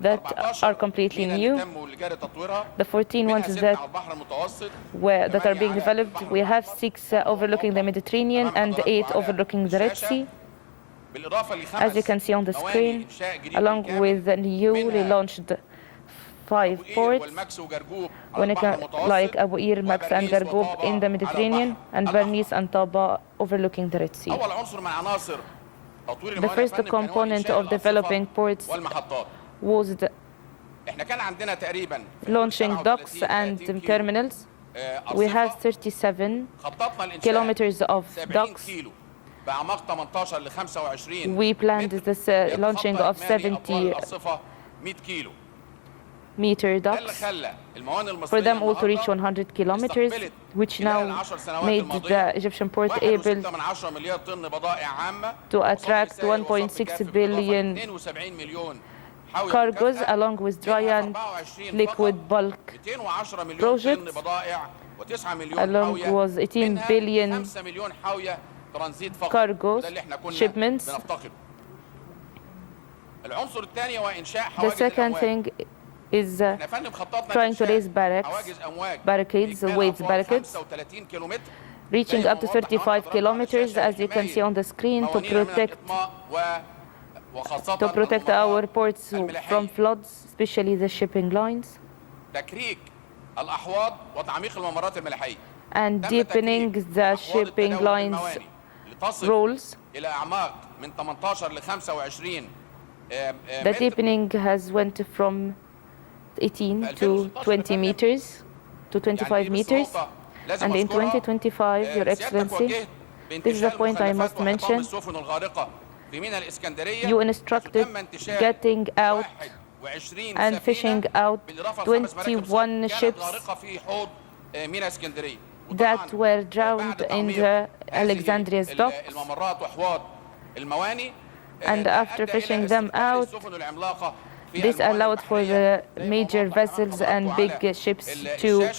that are completely new. The 14 ones that are being developed, we have 6 overlooking the Mediterranean and 8 overlooking the Red Sea. As you can see on the screen, along with the newly launched 5 ports, like Abu Qir, Max, and Gargoub in the Mediterranean, and Bernice and Taba overlooking the Red Sea. The first component of developing ports was the launching docks and terminals. We have 37 kilometers of docks. We planned this launching of 70-meter docks for them all to reach 100 kilometers, which now made the Egyptian port able to attract 1.6 billion cargoes, along with dry and liquid bulk projects, along with 18 billion cargoes, shipments. The second thing is trying to raise barricades, waves barricades, reaching up to 35 kilometers, as you can see on the screen, to protect our ports from floods, especially the shipping lines, and deepening the shipping lines roles. The deepening has went from 18 to 20 meters to 25 meters. And in 2025, Your Excellency, this is a point I must mention, you instructed getting out and fishing out 21 ships that were drowned in the Alexandria's docks. And after fishing them out, this allowed for the major vessels and big ships to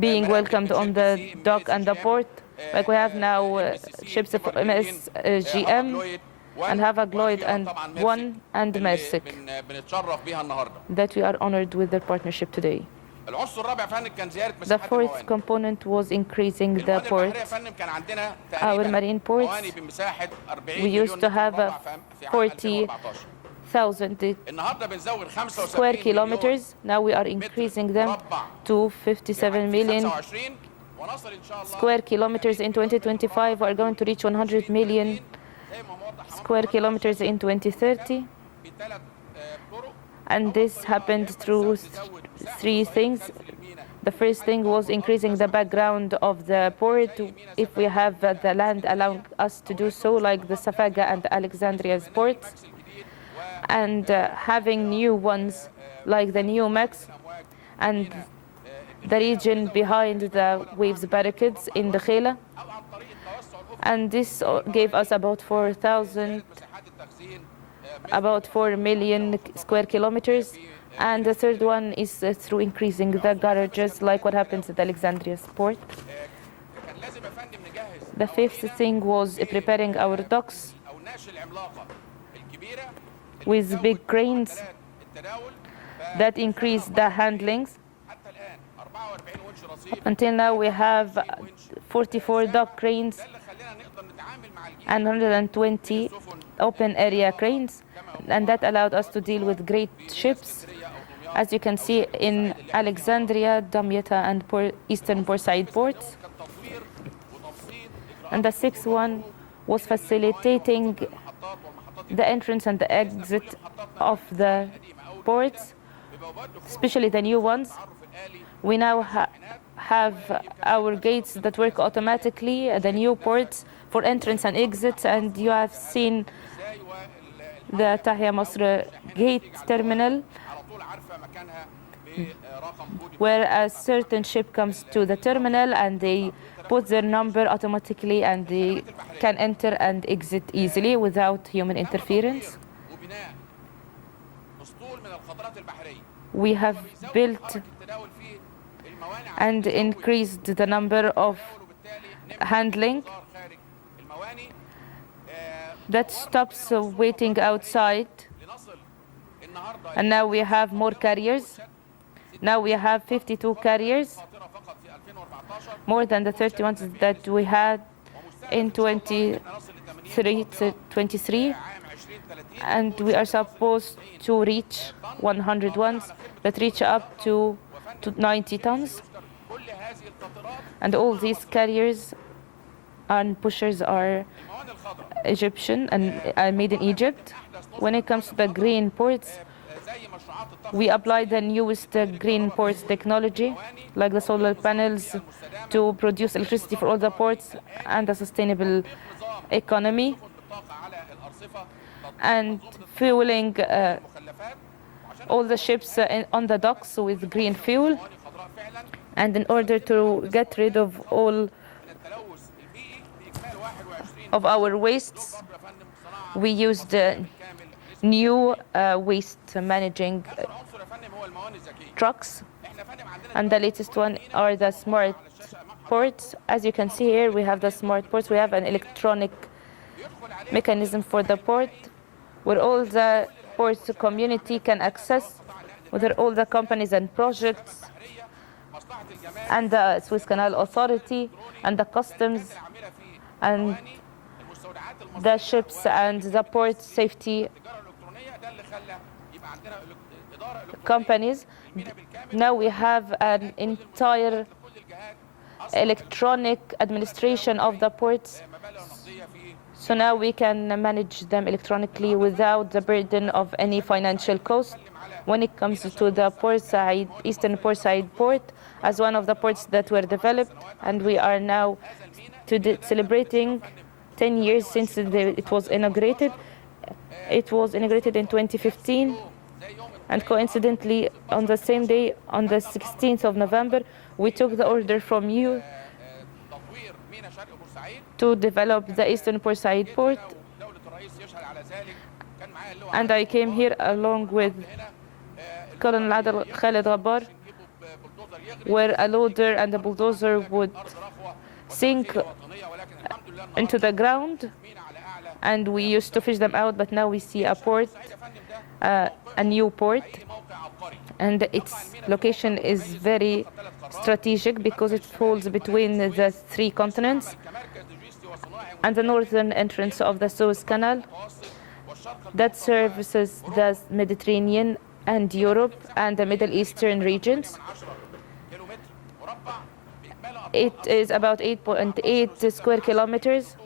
being welcomed on the dock and the port. Like we have now ships of MSGM and Hapag-Lloyd and One and Maersk that we are honored with their partnership today. The fourth component was increasing the port. Our marine ports, we used to have 40,000 square kilometers. Now we are increasing them to 57 million square kilometers in 2025. We are going to reach 100 million square kilometers in 2030. And this happened through 3 things. The first thing was increasing the background of the port. If we have the land allowing us to do so, like the Safaga and Alexandria's ports, and having new ones like the New Max and the region behind the waves barricades in the Khela. And this gave us about 4 million square kilometers. And the third one is through increasing the garages, like what happens at Alexandria's port. The fifth thing was preparing our docks with big cranes that increase the handlings. Until now, we have 44 dock cranes and 120 open area cranes, and that allowed us to deal with great ships, as you can see in Alexandria, Damietta, and Eastern Port-Said ports. And the sixth one was facilitating the entrance and the exit of the ports, especially the new ones. We now have our gates that work automatically, the new ports for entrance and exits, and you have seen the Tahia Masr gate terminal, where a certain ship comes to the terminal and they put their number automatically and they can enter and exit easily without human interference. We have built and increased the number of handling that stops waiting outside. And now we have more carriers. Now we have 52 carriers, more than the 31 that we had in 23, and we are supposed to reach 100 ones that reach up to 90 tons. And all these carriers and pushers are Egyptian and made in Egypt. When it comes to the green ports, we apply the newest green ports technology, like the solar panels, to produce electricity for all the ports and a sustainable economy, and fueling all the ships on the docks with green fuel. And in order to get rid of all of our wastes, we used new waste managing trucks. And the latest one are the smart ports. As you can see here, we have the smart ports. We have an electronic mechanism for the port where all the port community can access, whether all the companies and projects and the Suez Canal Authority and the customs and the ships and the port safety companies. Now we have an entire electronic administration of the ports. So now we can manage them electronically without the burden of any financial cost. When it comes to the port side, Eastern Port Side Port, as one of the ports that were developed, and we are now celebrating 10 years since it was inaugurated. It was inaugurated in 2015, and coincidentally, on the same day, on the 16th of November, we took the order from you to develop the Eastern Port Side Port. And I came here along with Colonel Khaled Ghabbar, where a loader and a bulldozer would sink into the ground, and we used to fish them out, but now we see a port, a new port, and its location is very strategic because it falls between the three continents and the northern entrance of the Suez Canal that services the Mediterranean and Europe and the Middle Eastern regions. It is about 8.8 square kilometers,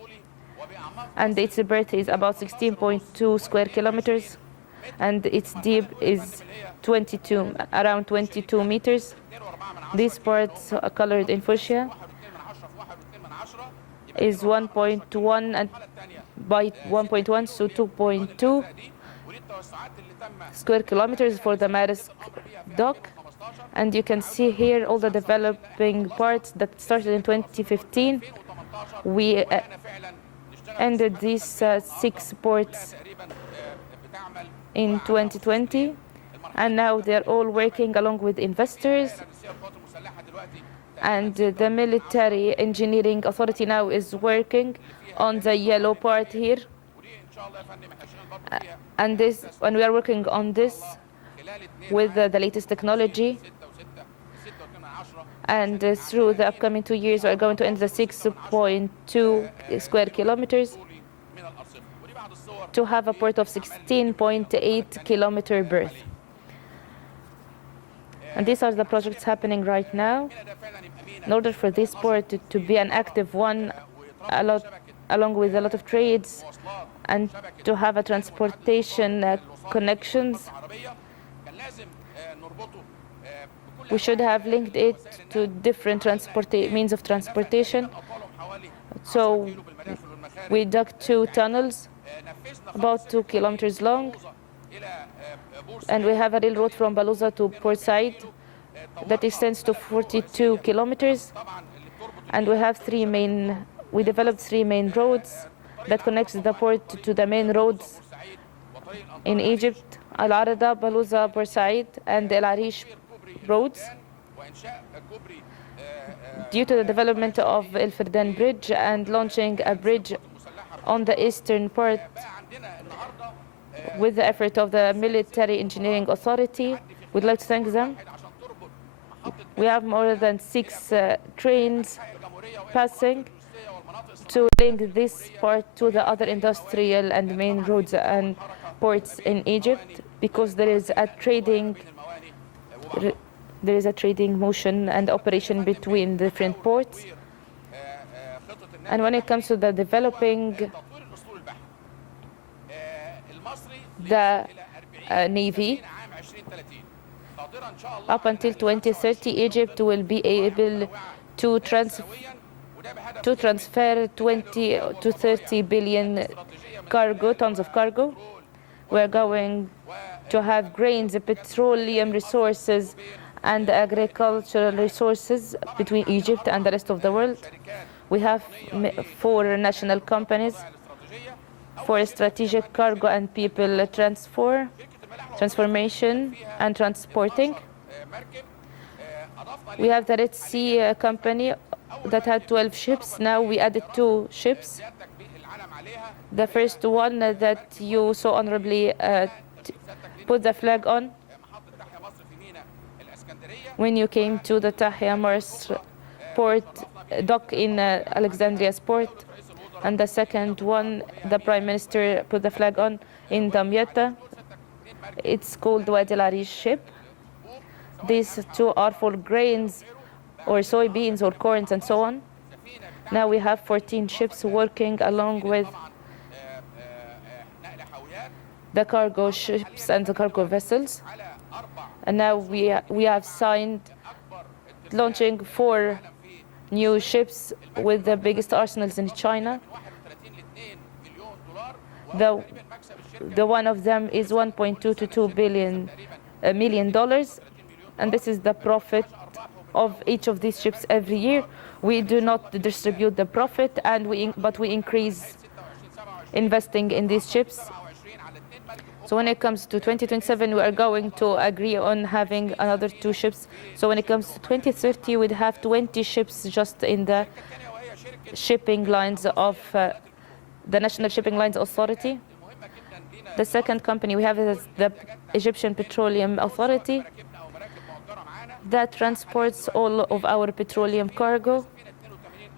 and its breadth is about 16.2 square kilometers, and its deep is around 22 meters. These parts are colored in fuchsia is 1.1 by 1.1, so 2.2 square kilometers for the Maersk dock. And you can see here all the developing parts that started in 2015. We ended these 6 ports in 2020, and now they're all working along with investors. And the Military Engineering Authority now is working on the yellow part here. And we are working on this with the latest technology. And through the upcoming 2 years, we are going to end the 6.2 square kilometers to have a port of 16.8 kilometer berth. And these are the projects happening right now. In order for this port to be an active one, along with a lot of trades, and to have a transportation connections. We should have linked it to different means of transportation. So we dug 2 tunnels, about 2 kilometers long, and we have a railroad from Baluza to Port Said that extends to 42 kilometers. And we developed 3 main roads that connects the port to the main roads in Egypt: Al-Arada, Baluza, Port Said, and El Arish roads. Due to the development of El Firdan Bridge and launching a bridge on the eastern part with the effort of the Military Engineering Authority, we'd like to thank them. We have more than 6 trains passing to link this part to the other industrial and main roads and ports in Egypt, because there is a trading motion and operation between different ports. And when it comes to the developing the Navy, up until 2030, Egypt will be able to transfer 20 to 30 billion tons of cargo. We're going to have grains, petroleum resources, and agricultural resources between Egypt and the rest of the world. We have 4 national companies for strategic cargo and people transformation and transporting. We have the Red Sea company that had 12 ships. Now we added 2 ships. The first one that you so honorably put the flag on when you came to the Tahya Mars port dock in Alexandria's port. And the second one, the Prime Minister put the flag on in Damietta. It's called Wadi al-Arish ship. These 2 are for grains or soybeans or corns and so on. Now we have 14 ships working along with the cargo ships and the cargo vessels. And now we have signed launching 4 new ships with the biggest arsenals in China. The one of them is $1.2 to $2 million, and this is the profit of each of these ships every year. We do not distribute the profit, but we increase investing in these ships. So when it comes to 2027, we are going to agree on having another 2 ships. So when it comes to 2030, we'd have 20 ships just in the shipping lines of the National Shipping Lines Authority. The second company we have is the Egyptian Petroleum Authority that transports all of our petroleum cargo.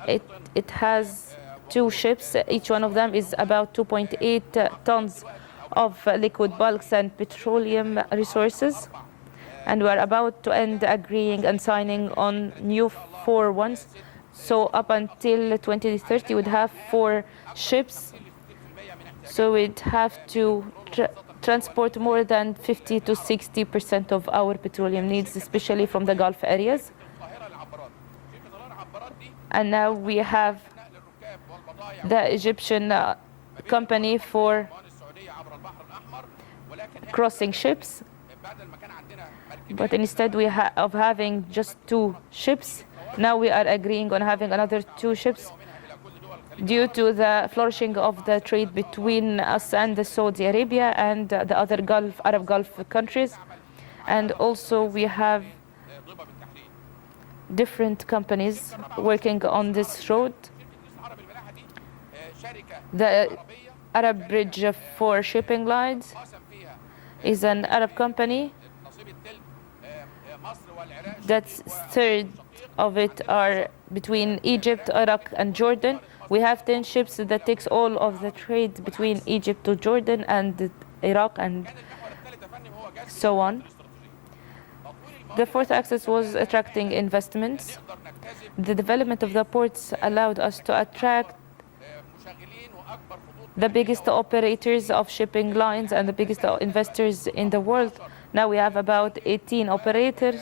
It has 2 ships. Each one of them is about 2.8 tons of liquid bulks and petroleum resources. And we're about to end agreeing and signing on new 4 ones. So up until 2030, we'd have 4 ships. So we'd have to transport more than 50 to 60% of our petroleum needs, especially from the Gulf areas. And now we have the Egyptian company for crossing ships. But instead of having just 2 ships, now we are agreeing on having another 2 ships due to the flourishing of the trade between us and Saudi Arabia and the other Arab Gulf countries. And also we have different companies working on this road. The Arab Bridge for Shipping Lines is an Arab company. That's 1/3 of it are between Egypt, Iraq, and Jordan. We have 10 ships that takes all of the trade between Egypt to Jordan and Iraq and so on. The 4th axis was attracting investments. The development of the ports allowed us to attract the biggest operators of shipping lines and the biggest investors in the world. Now we have about 18 operators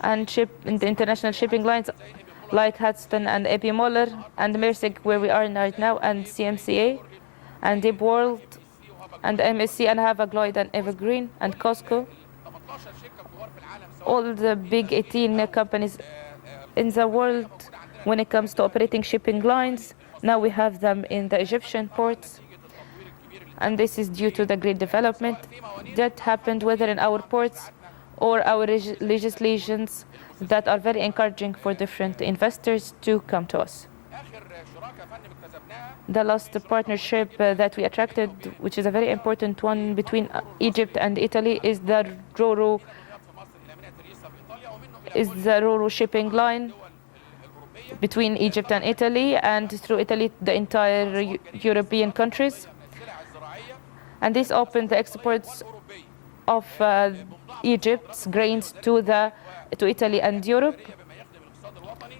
and the international shipping lines like Hudson and AP Moller and Maersk, where we are right now, and CMCA and Deep World and MSC and Hapag-Lloyd and Evergreen and Costco. All the big 18 companies in the world when it comes to operating shipping lines. Now we have them in the Egyptian ports. And this is due to the great development that happened whether in our ports or our legislations that are very encouraging for different investors to come to us. The last partnership that we attracted, which is a very important one between Egypt and Italy, is the Roro shipping line between Egypt and Italy, and through Italy the entire European countries. And this opened the exports of Egypt's grains to Italy and Europe,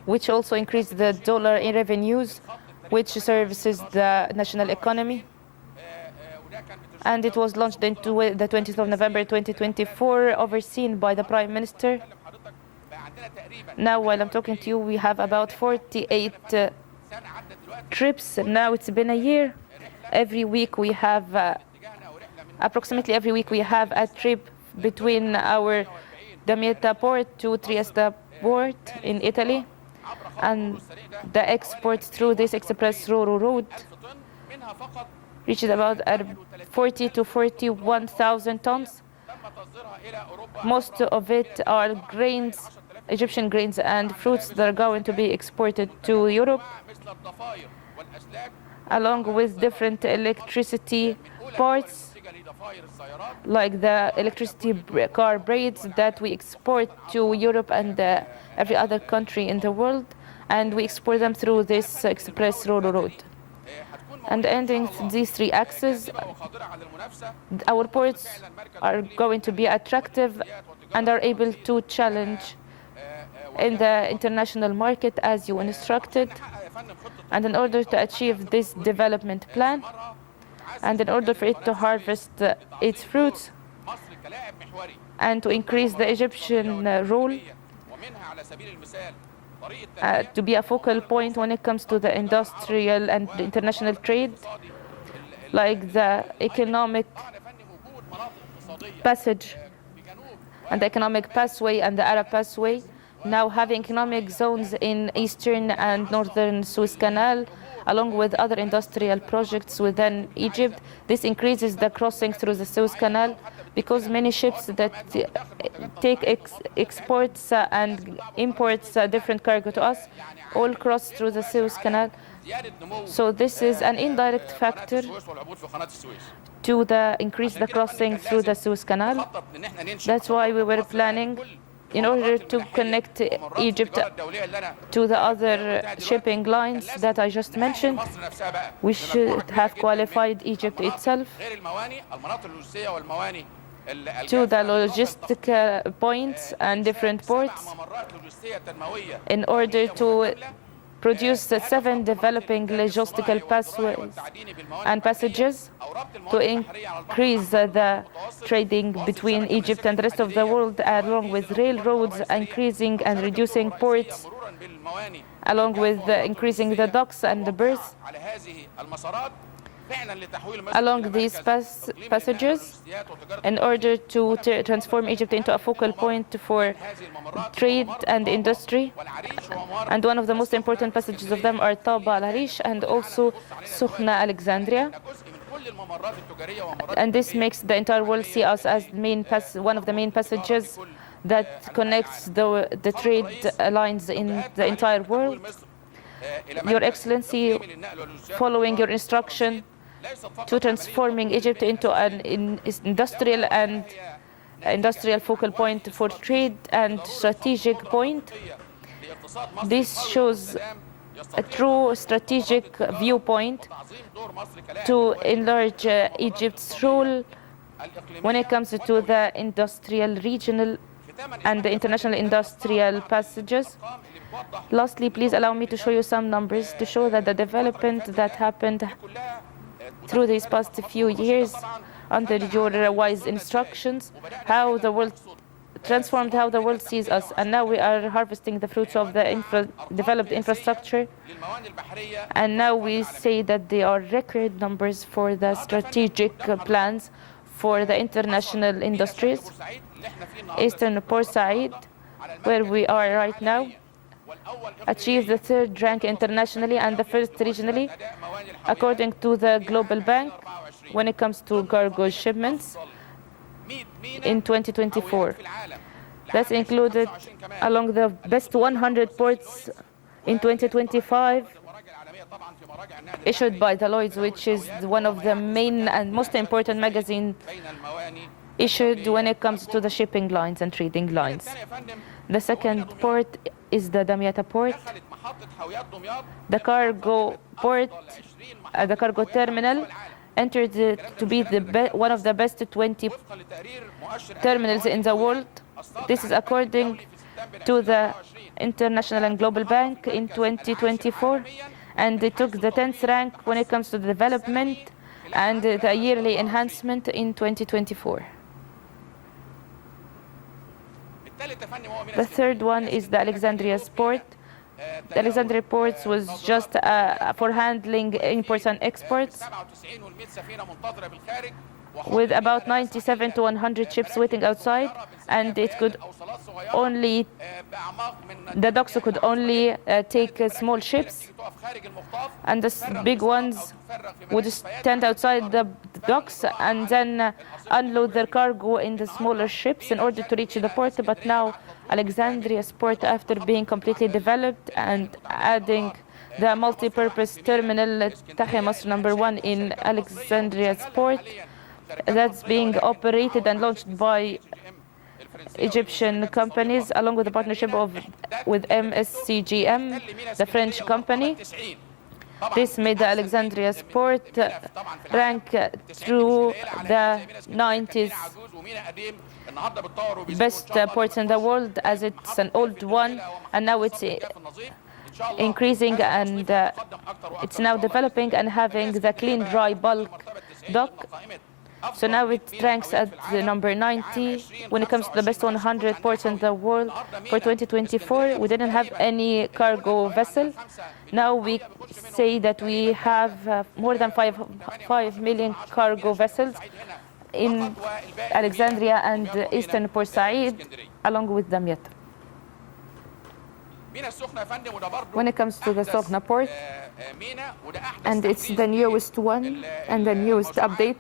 which also increased the dollar in revenues, which services the national economy. And it was launched into the 20th of November 2024, overseen by the Prime Minister. Now, while I'm talking to you, we have about 48 trips. Now it's been a year. Every week we have, approximately every week we have a trip between our Damietta port to Trieste port in Italy. And the exports through this express Roro route reached about 40 to 41,000 tons. Most of it are grains, Egyptian grains and fruits that are going to be exported to Europe, along with different electricity parts, like the electricity car braids that we export to Europe and every other country in the world, and we export them through this express Roro road. And ending these three axes, our ports are going to be attractive and are able to challenge in the international market as you instructed. And in order to achieve this development plan, and in order for it to harvest its fruits and to increase the Egyptian role, to be a focal point when it comes to the industrial and the international trade, like the economic passage and the economic pathway and the Arab pathway. Now having economic zones in eastern and northern Suez Canal, along with other industrial projects within Egypt, this increases the crossing through the Suez Canal, because many ships that take exports and imports different cargo to us all cross through the Suez Canal. So this is an indirect factor to increase the crossing through the Suez Canal. That's why we were planning, in order to connect Egypt to the other shipping lines that I just mentioned, we should have qualified Egypt itself to the logistic points and different ports in order to produce 7 developing logistical pathways and passages to increase the trading between Egypt and the rest of the world, along with railroads, increasing and reducing ports, along with increasing the docks and the berths. Along these passages, in order to transform Egypt into a focal point for trade and industry. And one of the most important passages of them are Taba al-Arish and also Sukhna Alexandria. And this makes the entire world see us as one of the main passages that connects the trade lines in the entire world. Your Excellency, following your instruction to transforming Egypt into an industrial focal point for trade and strategic point, this shows a true strategic viewpoint to enlarge Egypt's role when it comes to the industrial, regional, and the international industrial passages. Lastly, please allow me to show you some numbers to show that the development that happened through these past few years under your wise instructions, how the world transformed, how the world sees us, and now we are harvesting the fruits of the developed infrastructure, and now we say that they are record numbers for the strategic plans for the international industries. Eastern Port Said, where we are right now, achieved the third rank internationally and the first regionally, according to the Global Bank, when it comes to cargo shipments in 2024. That's included along the best 100 ports in 2025, issued by Deloitte, which is one of the main and most important magazines issued when it comes to the shipping lines and trading lines. The second port is the Damietta port. The cargo port, the cargo terminal, entered to be one of the best 20 terminals in the world. This is according to the International and Global Bank in 2024, and they took the 10th rank when it comes to the development and the yearly enhancement in 2024. The third one is the Alexandria port. The Alexandria port was just for handling imports and exports, with about 97 to 100 ships waiting outside, and it could only, the docks could only take small ships, and the big ones would stand outside the docks and then unload their cargo in the smaller ships in order to reach the port. But now Alexandria's port, after being completely developed and adding the multi-purpose terminal Tahya Masr #1 in Alexandria's port, that's being operated and launched by Egyptian companies, along with the partnership with MSCGM, the French company. This made the Alexandria's port rank through the 90s best ports in the world, as it's an old one, and now it's increasing, and it's now developing and having the clean dry bulk dock. So now it ranks at the number 90 when it comes to the best 100 ports in the world. For 2024, we didn't have any cargo vessel. Now we say that we have more than 5 million cargo vessels in Alexandria and Eastern Port Said, along with Damietta. When it comes to the Sokhna port, and it's the newest one and the newest update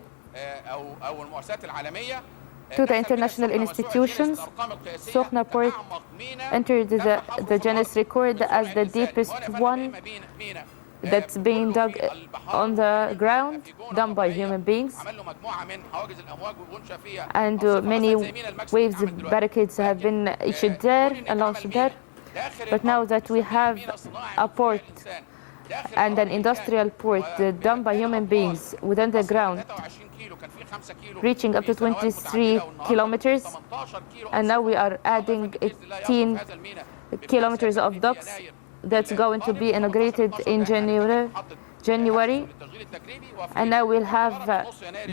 to the international institutions, Sokhna port entered the Guinness record as the deepest one that's being dug on the ground, done by human beings. And many waves barricades have been issued there and launched there. But now that we have a port and an industrial port done by human beings within the ground, reaching up to 23 kilometers, and now we are adding 18 kilometers of docks that's going to be inaugurated in January, and now we'll have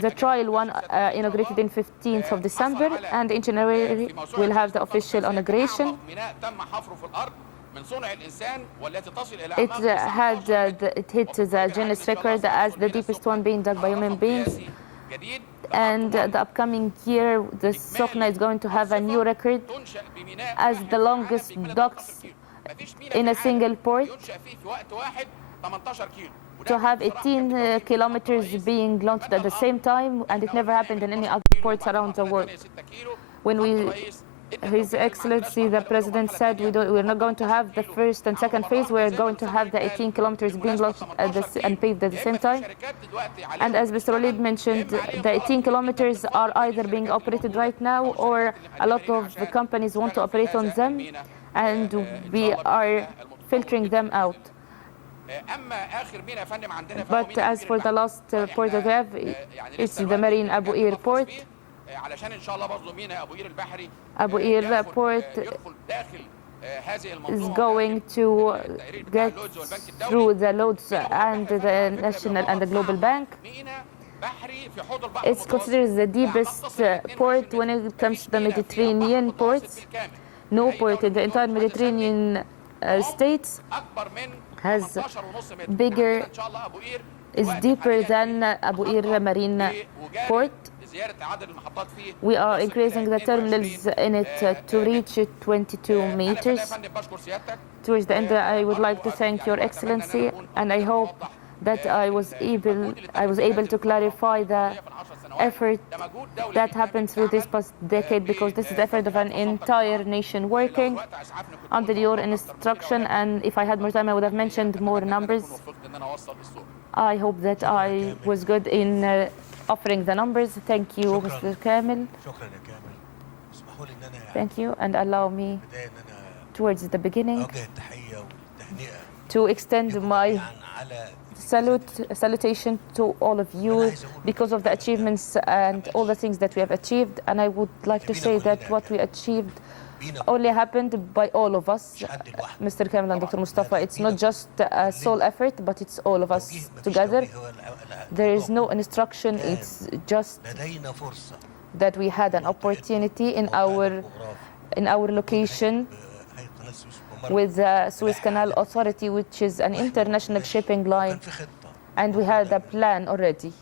the trial one inaugurated in 15th of December, and in January we'll have the official inauguration. It hit the Guinness record as the deepest one being dug by human beings. And the upcoming year, the Sokhna is going to have a new record as the longest docks in a single port, to have 18 kilometers being launched at the same time, and it never happened in any other ports around the world. When His Excellency, the President, said we're not going to have the first and second phase, we're going to have the 18 kilometers being launched and paved at the same time. And as Mr. Walid mentioned, the 18 kilometers are either being operated right now, or a lot of the companies want to operate on them, and we are filtering them out. But as for the last port that we have, it's the Marine Abu Qir port. Abu Qir port is going to get through the loads and the national and the global bank. It's considered the deepest port when it comes to the Mediterranean ports. No port in the entire Mediterranean states has bigger, is deeper than Abu Qir Marine Port. We are increasing the terminals in it to reach 22 meters. Towards the end, I would like to thank Your Excellency, and I hope that I was able to clarify the effort that happened through this past decade, because this is the effort of an entire nation working under your instruction. And if I had more time, I would have mentioned more numbers. I hope that I was good in offering the numbers. Thank you, Mr. Kamel. Thank you, and allow me towards the beginning to extend my salutation to all of you because of the achievements and all the things that we have achieved. And I would like to say that what we achieved only happened by all of us, Mr. Kamel and Dr. Mustafa. It's not just a sole effort, but it's all of us together. There is no instruction, it's just that we had an opportunity in our location with the Suez Canal Authority, which is an international shipping line, and we had a plan already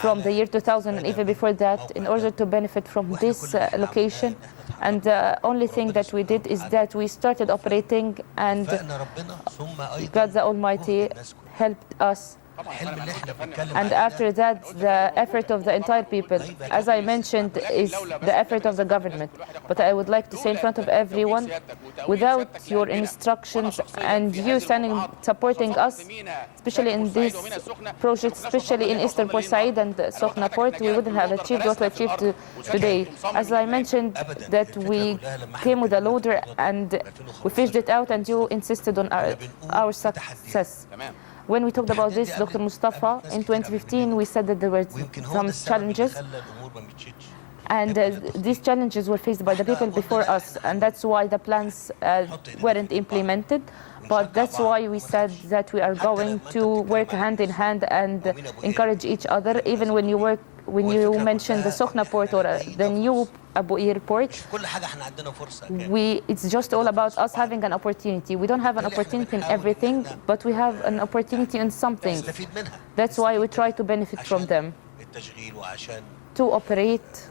from the year 2000 and even before that in order to benefit from this location. And the only thing that we did is that we started operating, and God the Almighty helped us. And after that, the effort of the entire people, as I mentioned, is the effort of the government. But I would like to say in front of everyone, without your instructions and you supporting us, especially in this project, especially in Eastern Port Said and Sokhna Port, we wouldn't have achieved what we achieved today. As I mentioned, that we came with a loader and we fished it out, and you insisted on our success. When we talked about this, Dr. Mustafa, in 2015, we said that there were some challenges, and these challenges were faced by the people before us, and that's why the plans weren't implemented. But that's why we said that we are going to work hand in hand and encourage each other, even when you mentioned the Sokhna port or the new Abu Qir port. It's just all about us having an opportunity. We don't have an opportunity in everything, but we have an opportunity in something. That's why we try to benefit from them, to operate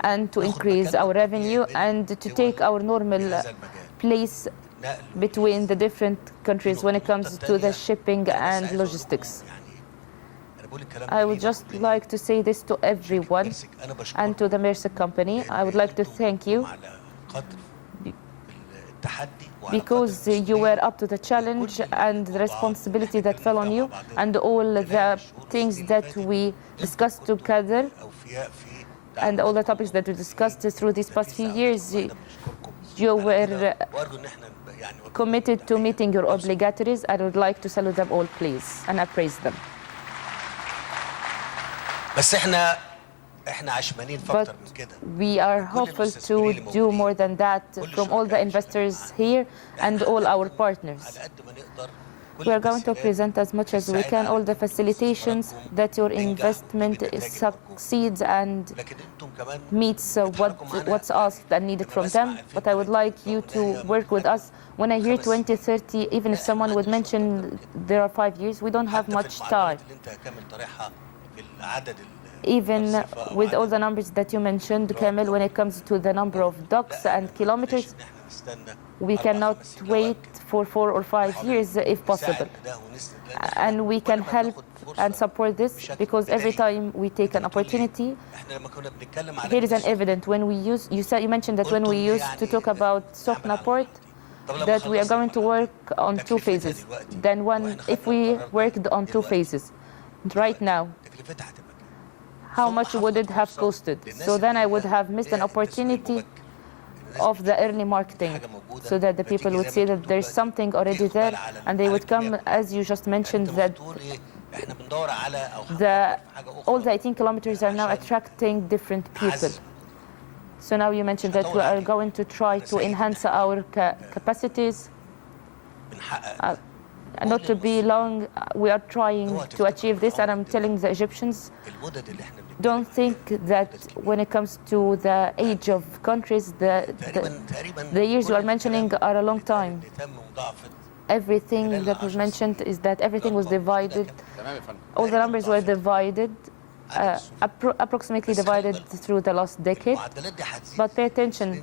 and to increase our revenue and to take our normal place between the different countries when it comes to the shipping and logistics. I would just like to say this to everyone and to the Maersk company. I would like to thank you because you were up to the challenge and the responsibility that fell on you, and all the things that we discussed together and all the topics that we discussed through these past few years. You were committed to meeting your obligatories. I would like to salute them all, please, and I praise them. But we are hopeful to do more than that from all the investors here and all our partners. We are going to present as much as we can all the facilitations that your investment succeeds and meets what's asked and needed from them. But I would like you to work with us. When I hear 2030, even if someone would mention there are 5 years, we don't have much time. Even with all the numbers that you mentioned, Kamel, when it comes to the number of docks and kilometers, we cannot wait for 4 or 5 years if possible. And we can help and support this because every time we take an opportunity, here is an evidence. When we use, you mentioned that when we used to talk about Sokhna port, that we are going to work on 2 phases. Then if we worked on 2 phases, right now, how much would it have costed? So then I would have missed an opportunity of the early marketing so that the people would see that there's something already there and they would come, as you just mentioned, that all the 18 kilometers are now attracting different people. So now you mentioned that we are going to try to enhance our capacities. Not to be long, we are trying to achieve this, and I'm telling the Egyptians, don't think that when it comes to the age of countries, the years you are mentioning are a long time. Everything that was mentioned is that everything was divided. All the numbers were divided, approximately divided through the last decade. But pay attention,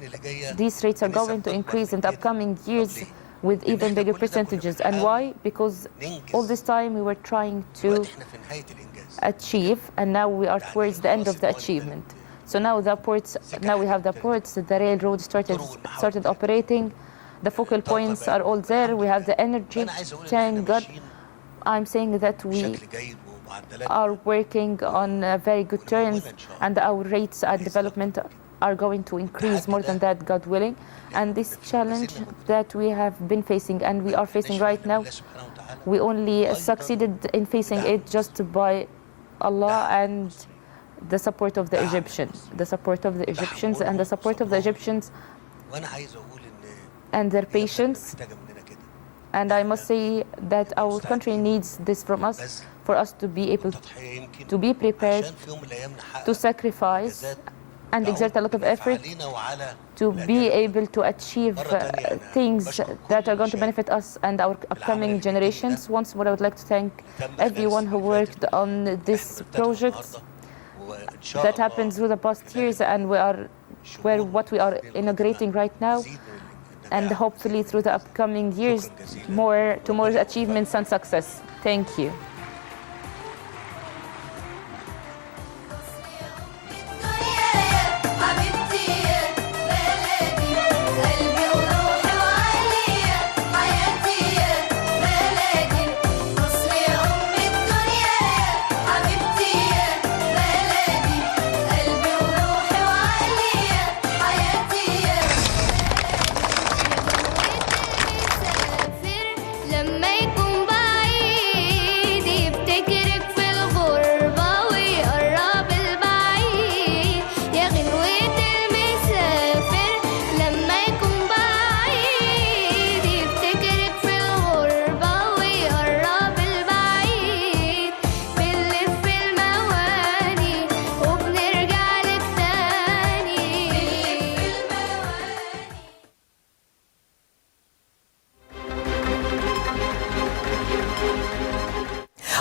these rates are going to increase in the upcoming years with even bigger percentages. And why? Because all this time we were trying to achieve, and now we are towards the end of the achievement. So now the ports, now we have the ports, the railroad started operating, the focal points are all there, we have the energy, thank God. I'm saying that we are working on very good terms, and our rates and development are going to increase more than that, God willing. And this challenge that we have been facing and we are facing right now, we only succeeded in facing it just by Allah and the support of the Egyptians, and the support of the Egyptians and their patience. And I must say that our country needs this from us, for us to be able to be prepared to sacrifice and exert a lot of effort to be able to achieve things that are going to benefit us and our upcoming generations. Once more, I would like to thank everyone who worked on this project that happened through the past years, and what we are inaugurating right now, and hopefully through the upcoming years, more achievements and success. Thank you.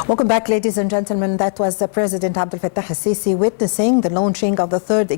Welcome back, ladies and gentlemen. That was the President Abdel Fattah El-Sisi witnessing the launching of the third